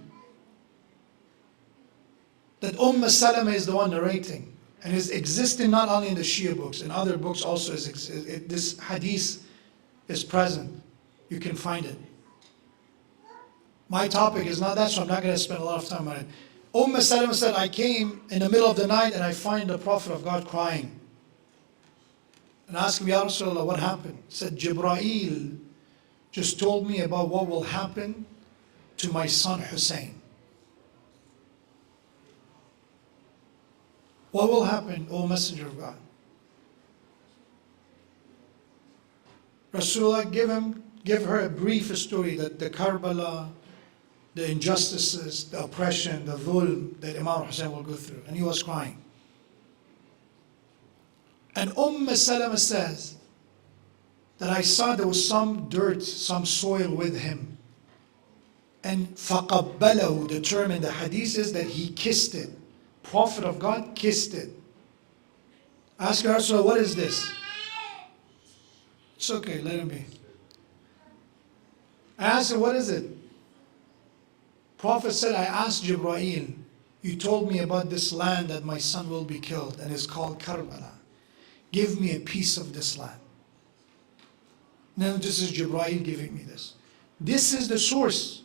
that Salama is the one narrating, and is existing not only in the Shia books, in other books also this hadith is present. You can find it. My topic is not that, so I'm not going to spend a lot of time on it. Salama said, I came in the middle of the night and I find the Prophet of God crying. And I asked him, Ya Rasulullah, what happened? He said, Jibreel just told me about what will happen to my son Hussein. What will happen, O Messenger of God? Rasulullah, give her a brief story that the Karbala, the injustices, the oppression, the dhulm that Imam Hussein will go through. And he was crying. And Salama says that I saw there was some dirt, some soil with him. And فَقَبَّلَهُ, the term in the hadith is that he kissed it. Prophet of God kissed it. Ask Rasulullah, what is this? It's okay, let him be. I asked him, what is it? Prophet said, I asked Jibreel, you told me about this land that my son will be killed, and it's called Karbala. Give me a piece of this land. Now this is Jibreel giving me this. This is the source.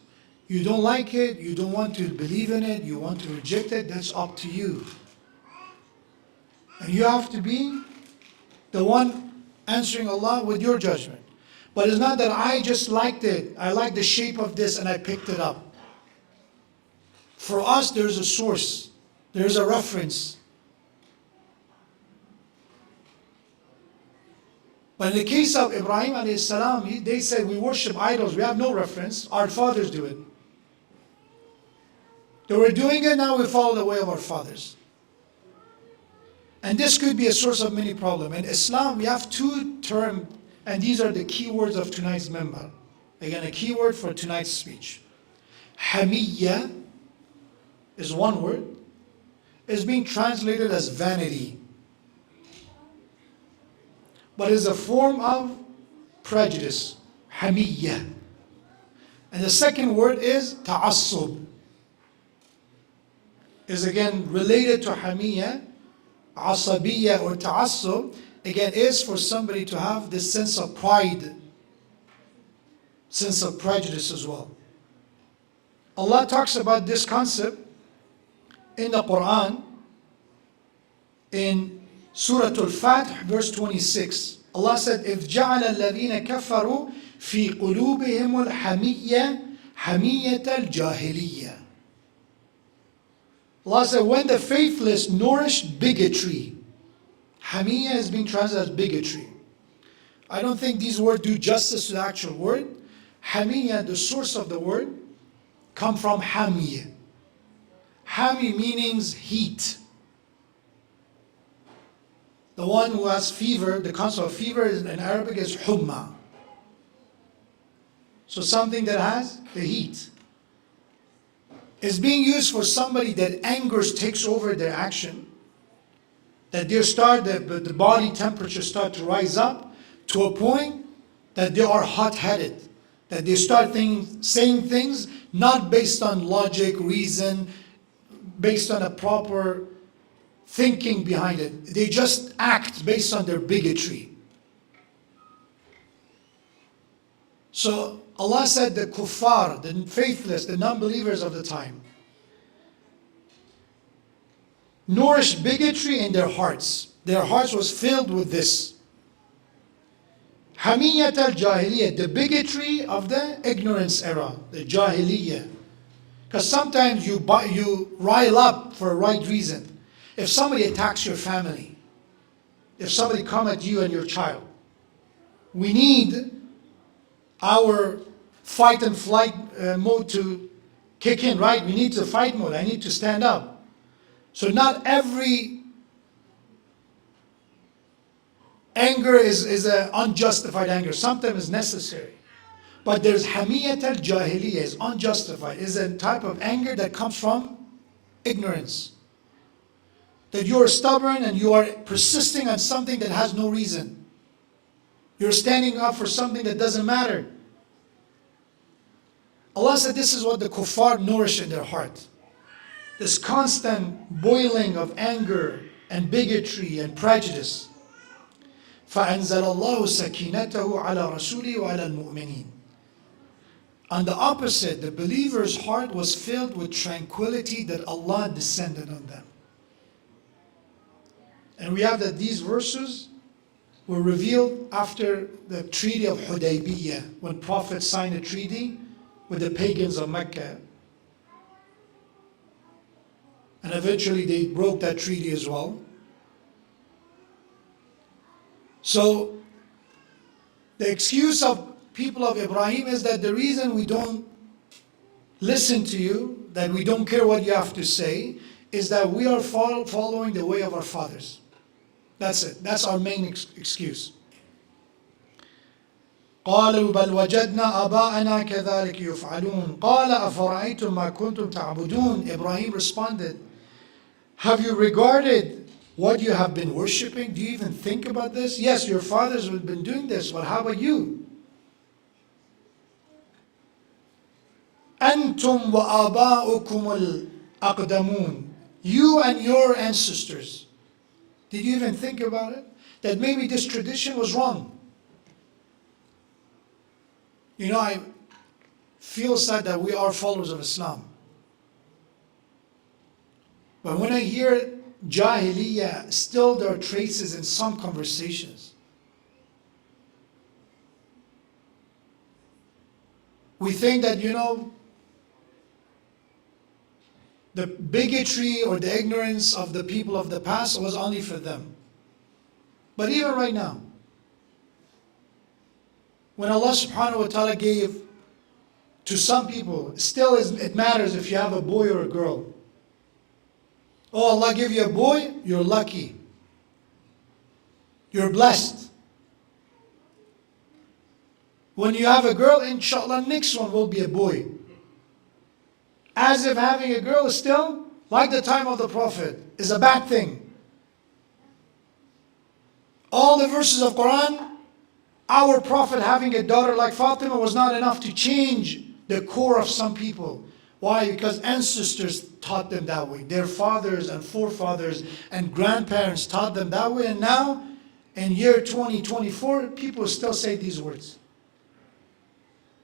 You don't like it, you don't want to believe in it, you want to reject it, that's up to you. And you have to be the one answering Allah with your judgment. But it's not that I just liked it, I like the shape of this and I picked it up. For us, there's a source, there's a reference. But in the case of Ibrahim alayhi salam, they said we worship idols, we have no reference, our fathers do it. They were doing it, now we follow the way of our fathers. And this could be a source of many problems. In Islam, we have two terms, and these are the key words of tonight's member. Again, a key word for tonight's speech. Hamiyya is one word. It's being translated as vanity. But it's a form of prejudice. Hamiyya. And the second word is ta'assub. Is again related to hamiyya, asabiyya or ta'assub. Again, is for somebody to have this sense of pride, sense of prejudice as well. Allah talks about this concept in the Quran in Surah Al-Fatih, verse 26. Allah said, إِذْ جَعَلَ الَّذِينَ كَفَرُوا فِي قُلُوبِهِمُ الْحَمِيَّةَ حَمِيَّةَ الْجَاهِلِيَّةِ. Allah said, when the faithless nourished bigotry. Hamiyya is being translated as bigotry. I don't think these words do justice to the actual word. Hamiyya, the source of the word, come from hami. Hami means heat. The one who has fever, the concept of fever in Arabic is humma. So something that has the heat. Is being used for somebody that anger takes over their action, that the body temperature start to rise up to a point that they are hot-headed, that they start saying things not based on logic, reason, based on a proper thinking behind it. They just act based on their bigotry. So Allah said the kuffar, the faithless, the non-believers of the time, nourished bigotry in their hearts. Their hearts was filled with this. Hamiyat al-Jahiliyyah, the bigotry of the ignorance era, the Jahiliyyah. Because sometimes you rile up for a right reason. If somebody attacks your family, if somebody comes at you and your child, we need our fight and flight mode to kick in, right? We need the fight mode. I need to stand up. So not every anger is an unjustified anger. Sometimes it's necessary. But there's hamiyat al-jahiliyyah, is unjustified. Is a type of anger that comes from ignorance. That you are stubborn and you are persisting on something that has no reason. You're standing up for something that doesn't matter. Allah said this is what the kuffar nourish in their heart. This constant boiling of anger and bigotry and prejudice. فَأَنزَلَ اللَّهُ سَكِينَتَهُ عَلَى رَسُولِهِ وَعَلَى الْمُؤْمِنِينَ. On the opposite, the believer's heart was filled with tranquility that Allah descended on them. And we have that these verses were revealed after the Treaty of Hudaybiyah, when Prophet signed a treaty with the pagans of Mecca. And eventually they broke that treaty as well. So the excuse of people of Ibrahim is that the reason we don't listen to you, that we don't care what you have to say, is that we are following the way of our fathers. That's it. That's our main excuse. قالوا بل وجدنا آباءنا كذلك يفعلون قال أفرأيتم ما كنتم تعبدون. Ibrahim responded, have you regarded what you have been worshipping? Do you even think about this? Yes, your fathers have been doing this, but how about you? أنتم وآباؤكم الأقدمون. You and your ancestors. Did you even think about it? That maybe this tradition was wrong. You know, I feel sad that we are followers of Islam. But when I hear Jahiliyyah, still there are traces in some conversations. We think that, you know, the bigotry or the ignorance of the people of the past was only for them. But even right now, when Allah subhanahu wa ta'ala gave to some people, still it matters if you have a boy or a girl. Oh, Allah give you a boy, you're lucky. You're blessed. When you have a girl, inshallah, next one will be a boy. As if having a girl is still, like the time of the Prophet, is a bad thing. All the verses of Quran, our Prophet having a daughter like Fatima was not enough to change the core of some people. Why? Because ancestors taught them that way. Their fathers and forefathers and grandparents taught them that way. And now, in year 2024, people still say these words.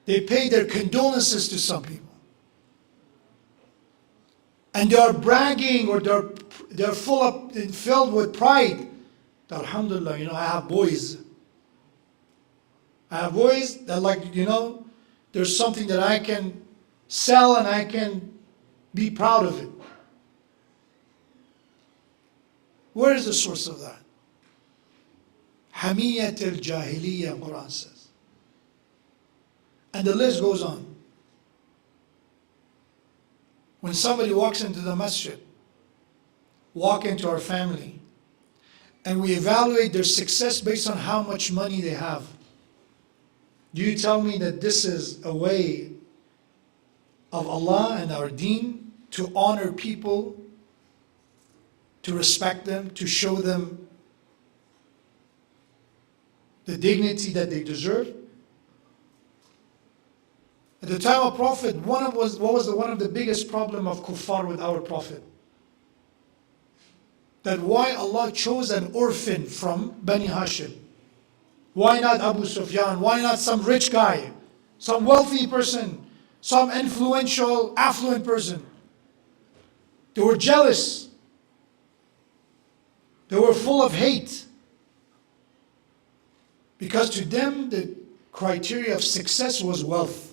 They pay their condolences to some people. And they are bragging, or they're filled with pride. Alhamdulillah, you know, I have boys. I have boys that, like, you know, there's something that I can sell and I can be proud of it. Where is the source of that? Hamiyat al-Jahiliyyah, Quran says. And the list goes on. When somebody walks into the masjid, walk into our family, and we evaluate their success based on how much money they have, do you tell me that this is a way of Allah and our deen to honor people, to respect them, to show them the dignity that they deserve? At the time of Prophet, what was one of the biggest problem of kuffar with our Prophet? That why Allah chose an orphan from Bani Hashim? Why not Abu Sufyan? Why not some rich guy, some wealthy person, some influential, affluent person? They were jealous. They were full of hate. Because to them, the criteria of success was wealth.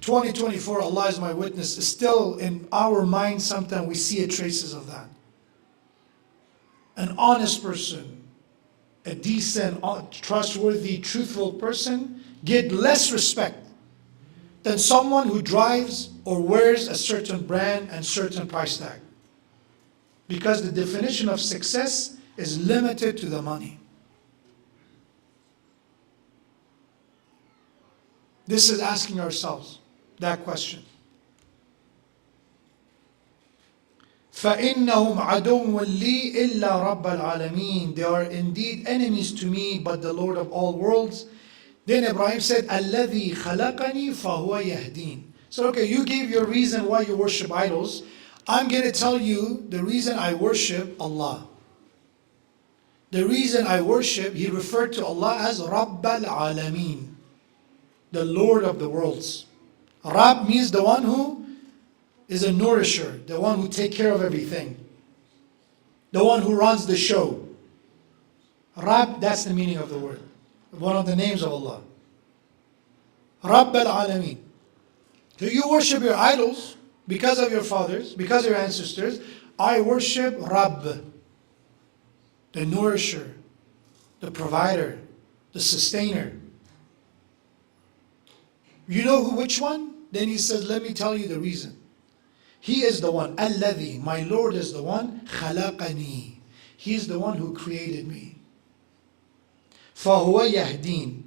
2024, Allah is my witness, is still in our minds. Sometimes we see traces of that. An honest person, a decent, trustworthy, truthful person get less respect than someone who drives or wears a certain brand and certain price tag. Because the definition of success is limited to the money. This is asking ourselves that question. فَإِنَّهُمْ عَدُوٌّ لِّي إِلَّا رَبَّ الْعَالَمِينَ. They are indeed enemies to me, but the Lord of all worlds. Then Ibrahim said, الَّذِي خَلَقَنِي فَهُوَ يَهْدِينَ. So okay, you gave your reason why you worship idols. I'm going to tell you the reason I worship Allah. The reason I worship, he referred to Allah as Rabb al-Alameen, the Lord of the worlds. Rab means the one who is a nourisher, the one who takes care of everything, the one who runs the show. Rab, that's the meaning of the word, one of the names of Allah. Rabb al-Alameen. So you worship your idols because of your fathers, because of your ancestors. I worship Rabb, the nourisher, the provider, the sustainer. You know which one? Then he says, let me tell you the reason. He is the one, Alladhi, my Lord is the one, Khalaqani. He is the one who created me. فَهُوَ يَهْدِينَ.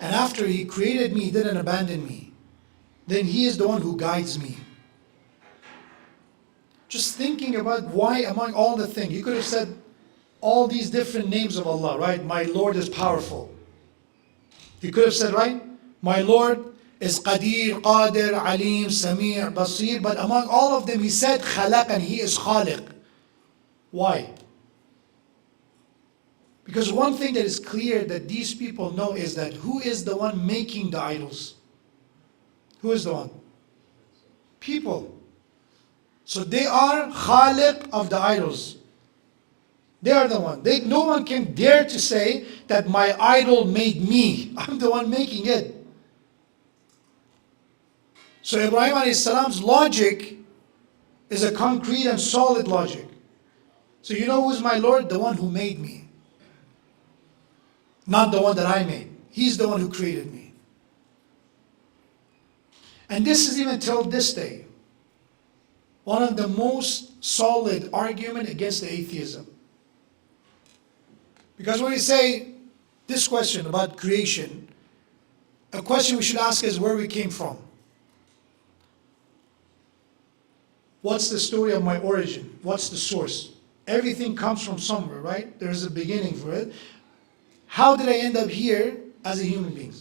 And after he created me, he didn't abandon me. Then he is the one who guides me. Just thinking about why among all the things, you could have said all these different names of Allah, right? My Lord is powerful. You could have said, right? My Lord is Qadir, Qadir, Alim, Samir, Basir. But among all of them, he said Khalaq, and he is Khaliq. Why? Because one thing that is clear that these people know is that who is the one making the idols? Who is the one? People. So they are Khaliq of the idols. They are the one. No one can dare to say that my idol made me. I'm the one making it. So Ibrahim a.s.'s logic is a concrete and solid logic. So you know who's my Lord? The one who made me. Not the one that I made. He's the one who created me. And this is even till this day one of the most solid argument against the atheism. Because when we say this question about creation, a question we should ask is where we came from. What's the story of my origin? What's the source? Everything comes from somewhere, right? There's a beginning for it. How did I end up here as a human being?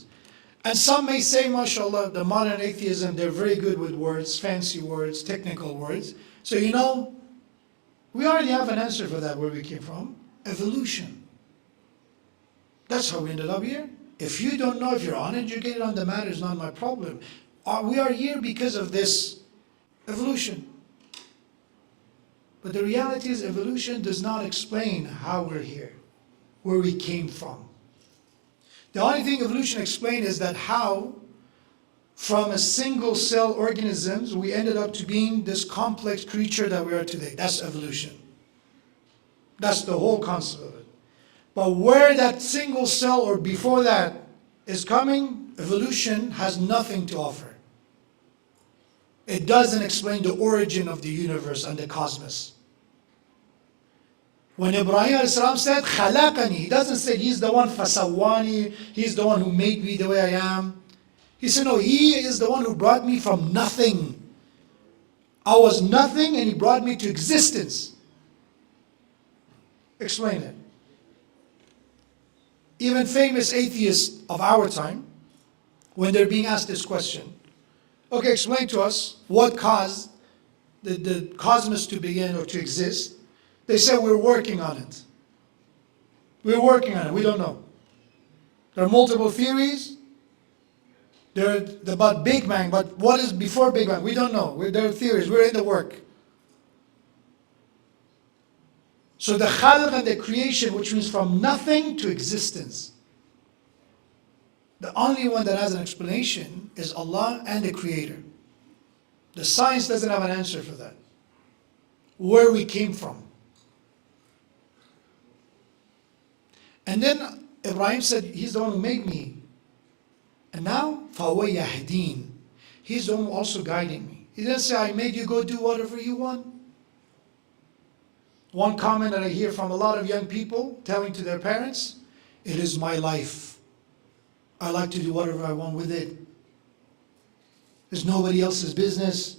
And some may say, mashallah, the modern atheism, they're very good with words, fancy words, technical words. So you know, we already have an answer for that, where we came from. Evolution. That's how we ended up here. If you don't know, if you're uneducated on the matter, it's not my problem. We are here because of this evolution. But the reality is evolution does not explain how we're here, where we came from. The only thing evolution explains is that how from a single cell organisms we ended up to being this complex creature that we are today. That's evolution. That's the whole concept of it. But where that single cell or before that is coming, evolution has nothing to offer. It doesn't explain the origin of the universe and the cosmos. When Ibrahim a.s. said, Khalaqani, he doesn't say he's the one fasawani, he's the one who made me the way I am. He said, no, he is the one who brought me from nothing. I was nothing and he brought me to existence. Explain it. Even famous atheists of our time, when they're being asked this question, okay, explain to us what caused the cosmos to begin or to exist. They say we're working on it. We're working on it. We don't know. There are multiple theories. They're about Big Bang, but what is before Big Bang? We don't know. There are theories. We're in the work. So the khalq and the creation, which means from nothing to existence. The only one that has an explanation is Allah and the Creator. The science doesn't have an answer for that. Where we came from. And then Ibrahim said, he's the one who made me. And now, فَهُوَ يَهْدِينَ. He's the one also guiding me. He didn't say, I made you go do whatever you want. One comment that I hear from a lot of young people telling to their parents, it is my life. I like to do whatever I want with it. It's nobody else's business.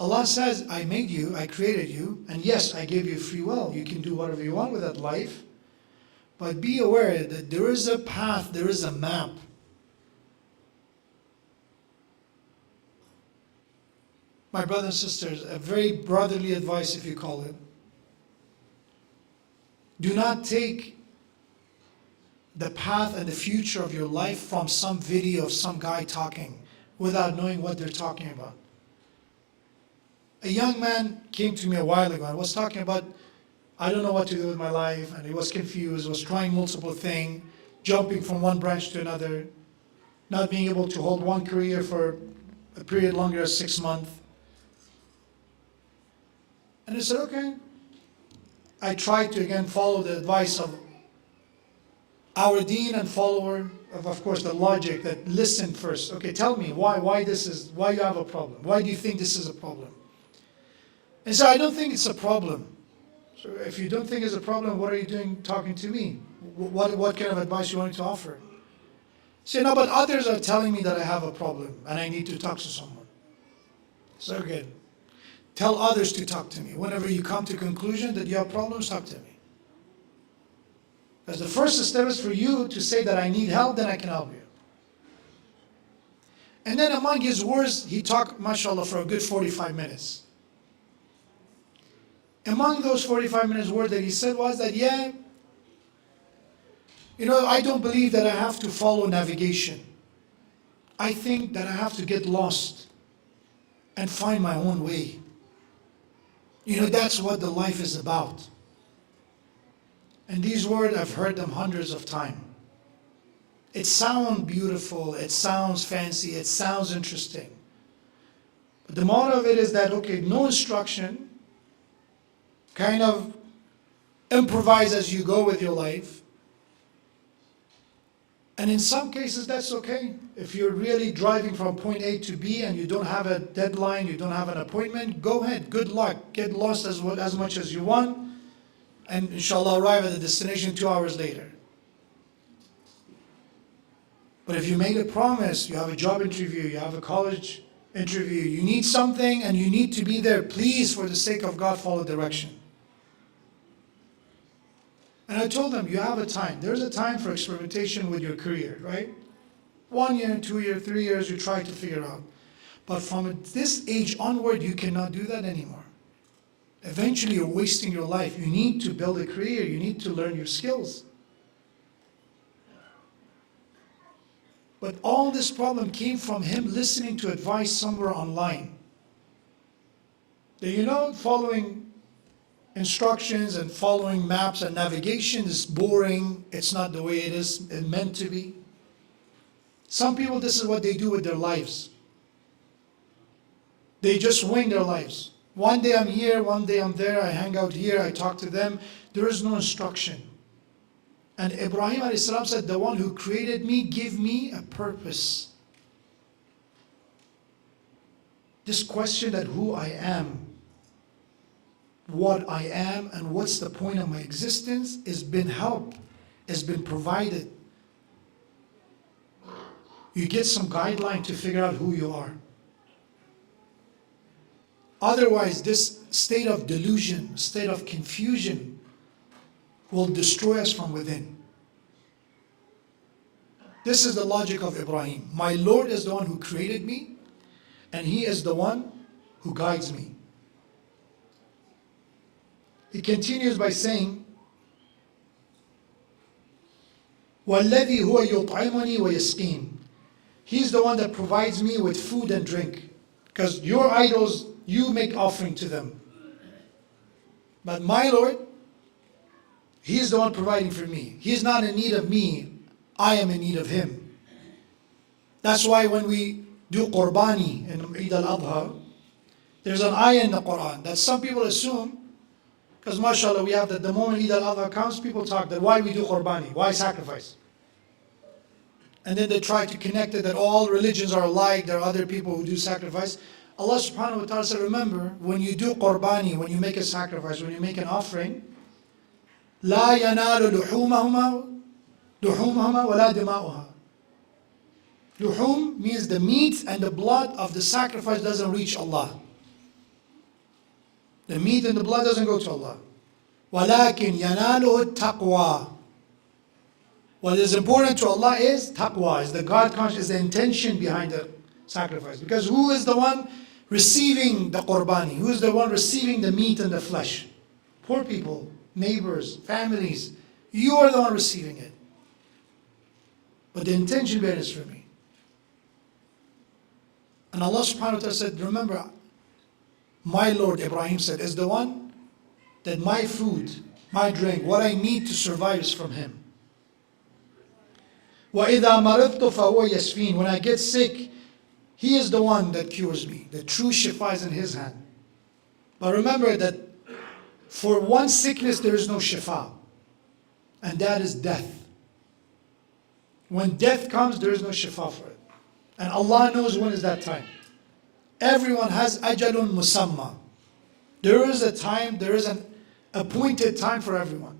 Allah says, I made you, I created you, and yes, I gave you free will. You can do whatever you want with that life. But be aware that there is a path, there is a map. My brothers and sisters, a very brotherly advice, if you call it. Do not take the path and the future of your life from some video of some guy talking without knowing what they're talking about. A young man came to me a while ago and was talking about, I don't know what to do with my life, and he was confused, was trying multiple things, jumping from one branch to another, not being able to hold one career for a period longer than 6 months. And I said, okay. I tried to again follow the advice of our deen and follower of course, the logic that listen first. Okay, tell me why you have a problem. Why do you think this is a problem? And so I don't think it's a problem. So if you don't think it's a problem, what are you doing talking to me? What kind of advice you want to offer? Say, no, but others are telling me that I have a problem and I need to talk to someone. So again, tell others to talk to me. Whenever you come to conclusion that you have problems, talk to me. Because the first step is for you to say that I need help, then I can help you. And then among his words, he talked, mashallah, for a good 45 minutes. Among those 45 minutes words that he said was that, yeah, I don't believe that I have to follow navigation. I think that I have to get lost and find my own way. That's what the life is about. And these words, I've heard them hundreds of times. It sounds beautiful, it sounds fancy, it sounds interesting. But the moral of it is that, okay, no instruction, kind of improvise as you go with your life. And in some cases, that's okay. If you're really driving from point A to B and you don't have a deadline, you don't have an appointment, go ahead, good luck. Get lost as much as you want, and inshallah arrive at the destination 2 hours later. But if you made a promise, you have a job interview, you have a college interview, you need something and you need to be there, please, for the sake of God, follow direction. And I told them, you have a time. There's a time for experimentation with your career, right? 1 year, 2 years, 3 years, you try to figure out. But from this age onward, you cannot do that anymore. Eventually, you're wasting your life. You need to build a career. You need to learn your skills. But all this problem came from him listening to advice somewhere online. Following instructions and following maps and navigation is boring. It's not the way it is meant to be. Some people, this is what they do with their lives. They just wing their lives. One day I'm here, one day I'm there, I hang out here, I talk to them. There is no instruction. And Ibrahim a.s. said, the one who created me, give me a purpose. This question that who I am, what I am, and what's the point of my existence has been helped, has been provided. You get some guideline to figure out who you are. Otherwise, this state of delusion, state of confusion will destroy us from within. This is the logic of Ibrahim. My Lord is the one who created me, and He is the one who guides me. He continues by saying, وَالَّذِي هُوَ يُطْعِمُنِي وَيَسْقِينِ. He's the one that provides me with food and drink. Because your idols, you make offering to them. But my Lord, He is the one providing for me. He is not in need of me. I am in need of Him. That's why when we do Qurbani in Eid al-Adha, there's an ayah in the Quran that some people assume, because mashallah we have that the moment Eid al-Adha comes, people talk that why we do Qurbani, why sacrifice? And then they try to connect it that all religions are alike, there are other people who do sacrifice. Allah subhanahu wa ta'ala said, remember, when you do Qurbani, when you make a sacrifice, when you make an offering, لا ينال لحومهما ولا دماؤها. Luhum means the meat and the blood of the sacrifice doesn't reach Allah. The meat and the blood doesn't go to Allah. وَلَكِنْ يَنَالُهُ التَّقْوَى. What is important to Allah is taqwa, is the God conscious, is the intention behind the sacrifice. Because who is the one receiving the qurbani? Who is the one receiving the meat and the flesh? Poor people, neighbors, families. You are the one receiving it. But the intention behind it is for me. And Allah subhanahu wa ta'ala said, remember, my Lord, Ibrahim said, is the one that my food, my drink, what I need to survive is from him. وَإِذَا مَرِضْتُ فَهُوَ يَشْفِينِ. When I get sick, he is the one that cures me. The true shifa is in his hand. But remember that for one sickness there is no shifa, and that is death. When death comes, there is no shifa for it. And Allah knows when is that time. Everyone has ajalun musamma. There is a time, there is an appointed time for everyone.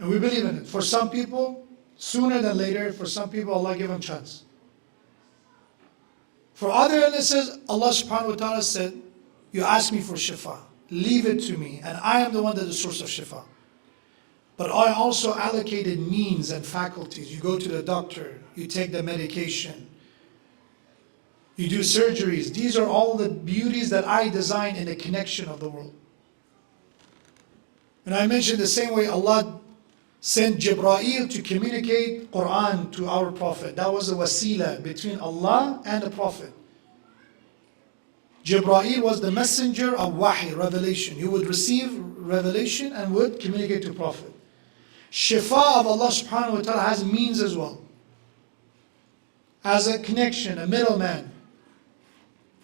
And we believe in it. For some people, sooner than later. For some people, Allah give them chance. For other illnesses, Allah subhanahu wa ta'ala said, you ask me for shifa. Leave it to me. And I am the one that is the source of shifa. But I also allocated means and faculties. You go to the doctor. You take the medication. You do surgeries. These are all the beauties that I design in the connection of the world. And I mentioned the same way Allah sent Jibreel to communicate Quran to our Prophet. That was a wasila between Allah and the Prophet. Jibreel was the messenger of wahi, revelation. He would receive revelation and would communicate to Prophet. Shifa of Allah subhanahu wa ta'ala has means as well. As a connection, a middleman.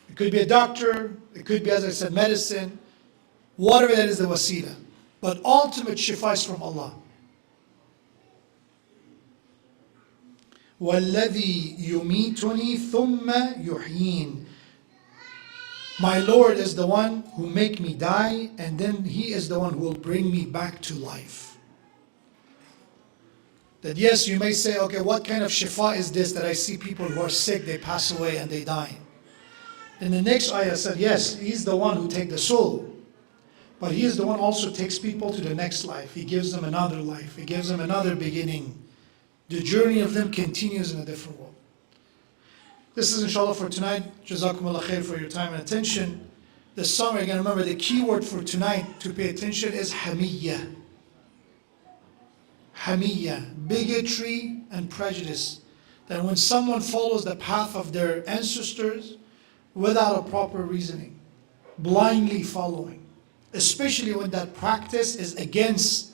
It could be a doctor, it could be, as I said, medicine, whatever that is, the wasila. But ultimate shifa is from Allah. وَالَّذِي يُمِيتُنِي ثُمَّ يُحْيِينِ. My Lord is the one who make me die, and then He is the one who will bring me back to life. That yes, you may say, okay, what kind of shifa is this that I see people who are sick, they pass away and they die? Then the next ayah said, yes, He's the one who takes the soul. But He is the one also takes people to the next life. He gives them another life. He gives them another beginning. The journey of them continues in a different world. This is inshallah for tonight. Jazakumullah khair for your time and attention. The summary, again, remember the key word for tonight to pay attention is hamiyya. Hamiyya, bigotry and prejudice. That when someone follows the path of their ancestors without a proper reasoning, blindly following, especially when that practice is against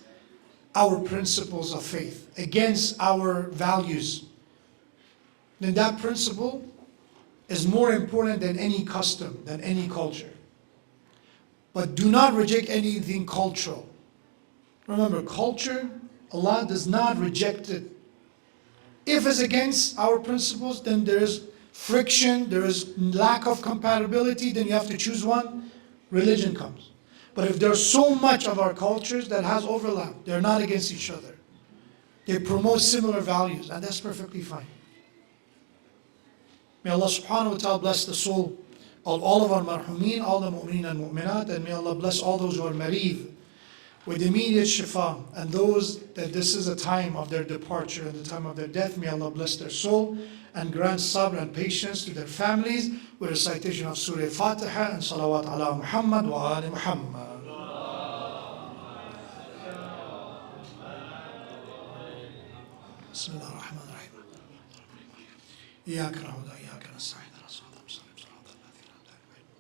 our principles of faith, against our values, then that principle is more important than any custom, than any culture. But do not reject anything cultural. Remember, culture, Allah does not reject it. If it's against our principles, then there is friction, there is lack of compatibility, then you have to choose one, religion comes. But if there's so much of our cultures that has overlap, they're not against each other. They promote similar values, and that's perfectly fine. May Allah subhanahu wa ta'ala bless the soul of all of our marhumin, all the mu'mineen and mu'minat, and may Allah bless all those who are mareed with immediate shifa, and those that this is a time of their departure and the time of their death. May Allah bless their soul and grant sabr and patience to their families with recitation of Surah Fatiha and salawat ala Muhammad wa ali Muhammad. بسم الله الرحمن الرحيم. إياك نعبد وإياك نستعين اهدنا الصراط المستقيم صراط الذين أنعمت عليهم.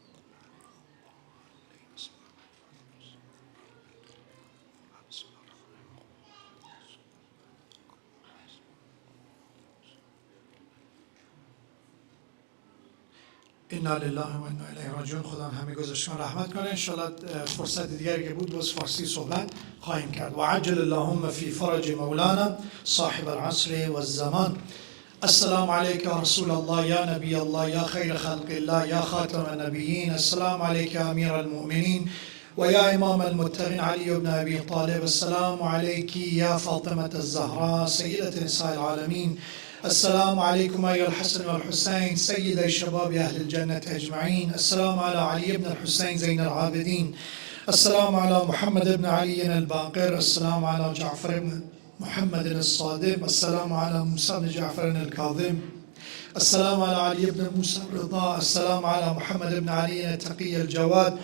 انا لله و انا الیه راجعون. خدا همه گذشتگان رحمت کنه. انشالله فرصت دیگری که بود باز فارسی صحبت خواهیم کرد. و عجل اللهم فی فرج مولانا صاحب العصر والزمان. السلام عليك يا رسول الله يا نبي الله يا خير خلق الله يا خاتم النبيين. السلام عليك يا أمير المؤمنين ويا إمام المتقين علي بن أبي طالب. السلام عليك يا فاطمة الزهراء سيدة نساء العالمين. السلام عليكم أيها الحسن والحسين سيدي شباب أهل الجنة أجمعين. السلام على علي بن الحسين زين العابدين. السلام على محمد بن علي الباقر. السلام على جعفر بن محمد الصادق. السلام على موسى بن جعفر الكاظم. السلام على علي بن موسى الرضا. السلام على محمد بن علي التقي الجواد.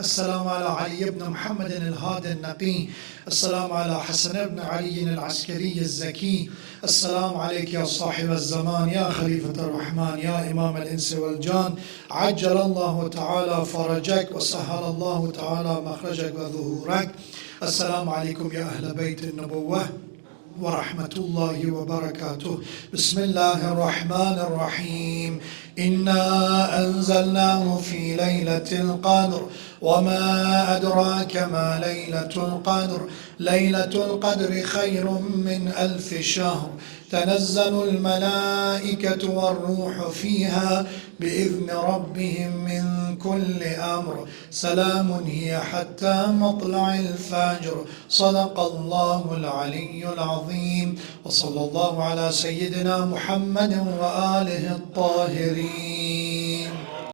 السلام على علي بن محمد الهادي النقي. السلام على حسن بن علي العسكري الزكي. السلام عليك يا صاحب الزمان يا خليفة الرحمن يا إمام الإنس والجان. عجل الله تعالى فرجك وسهل الله تعالى مخرجك وظهورك. السلام عليكم يا أهل بيت النبوة ورحمة الله وبركاته. بسم الله الرحمن الرحيم. إنا أنزلناه في ليلة القدر وما أدراك ما ليلة القدر. ليلة القدر خير من 1000 شهر. تنزل الملائكة والروح فيها بإذن ربهم من كل أمر. سلام هي حتى مطلع الفجر. صدق الله العلي العظيم. وصلى الله على سيدنا محمد وآله الطاهرين.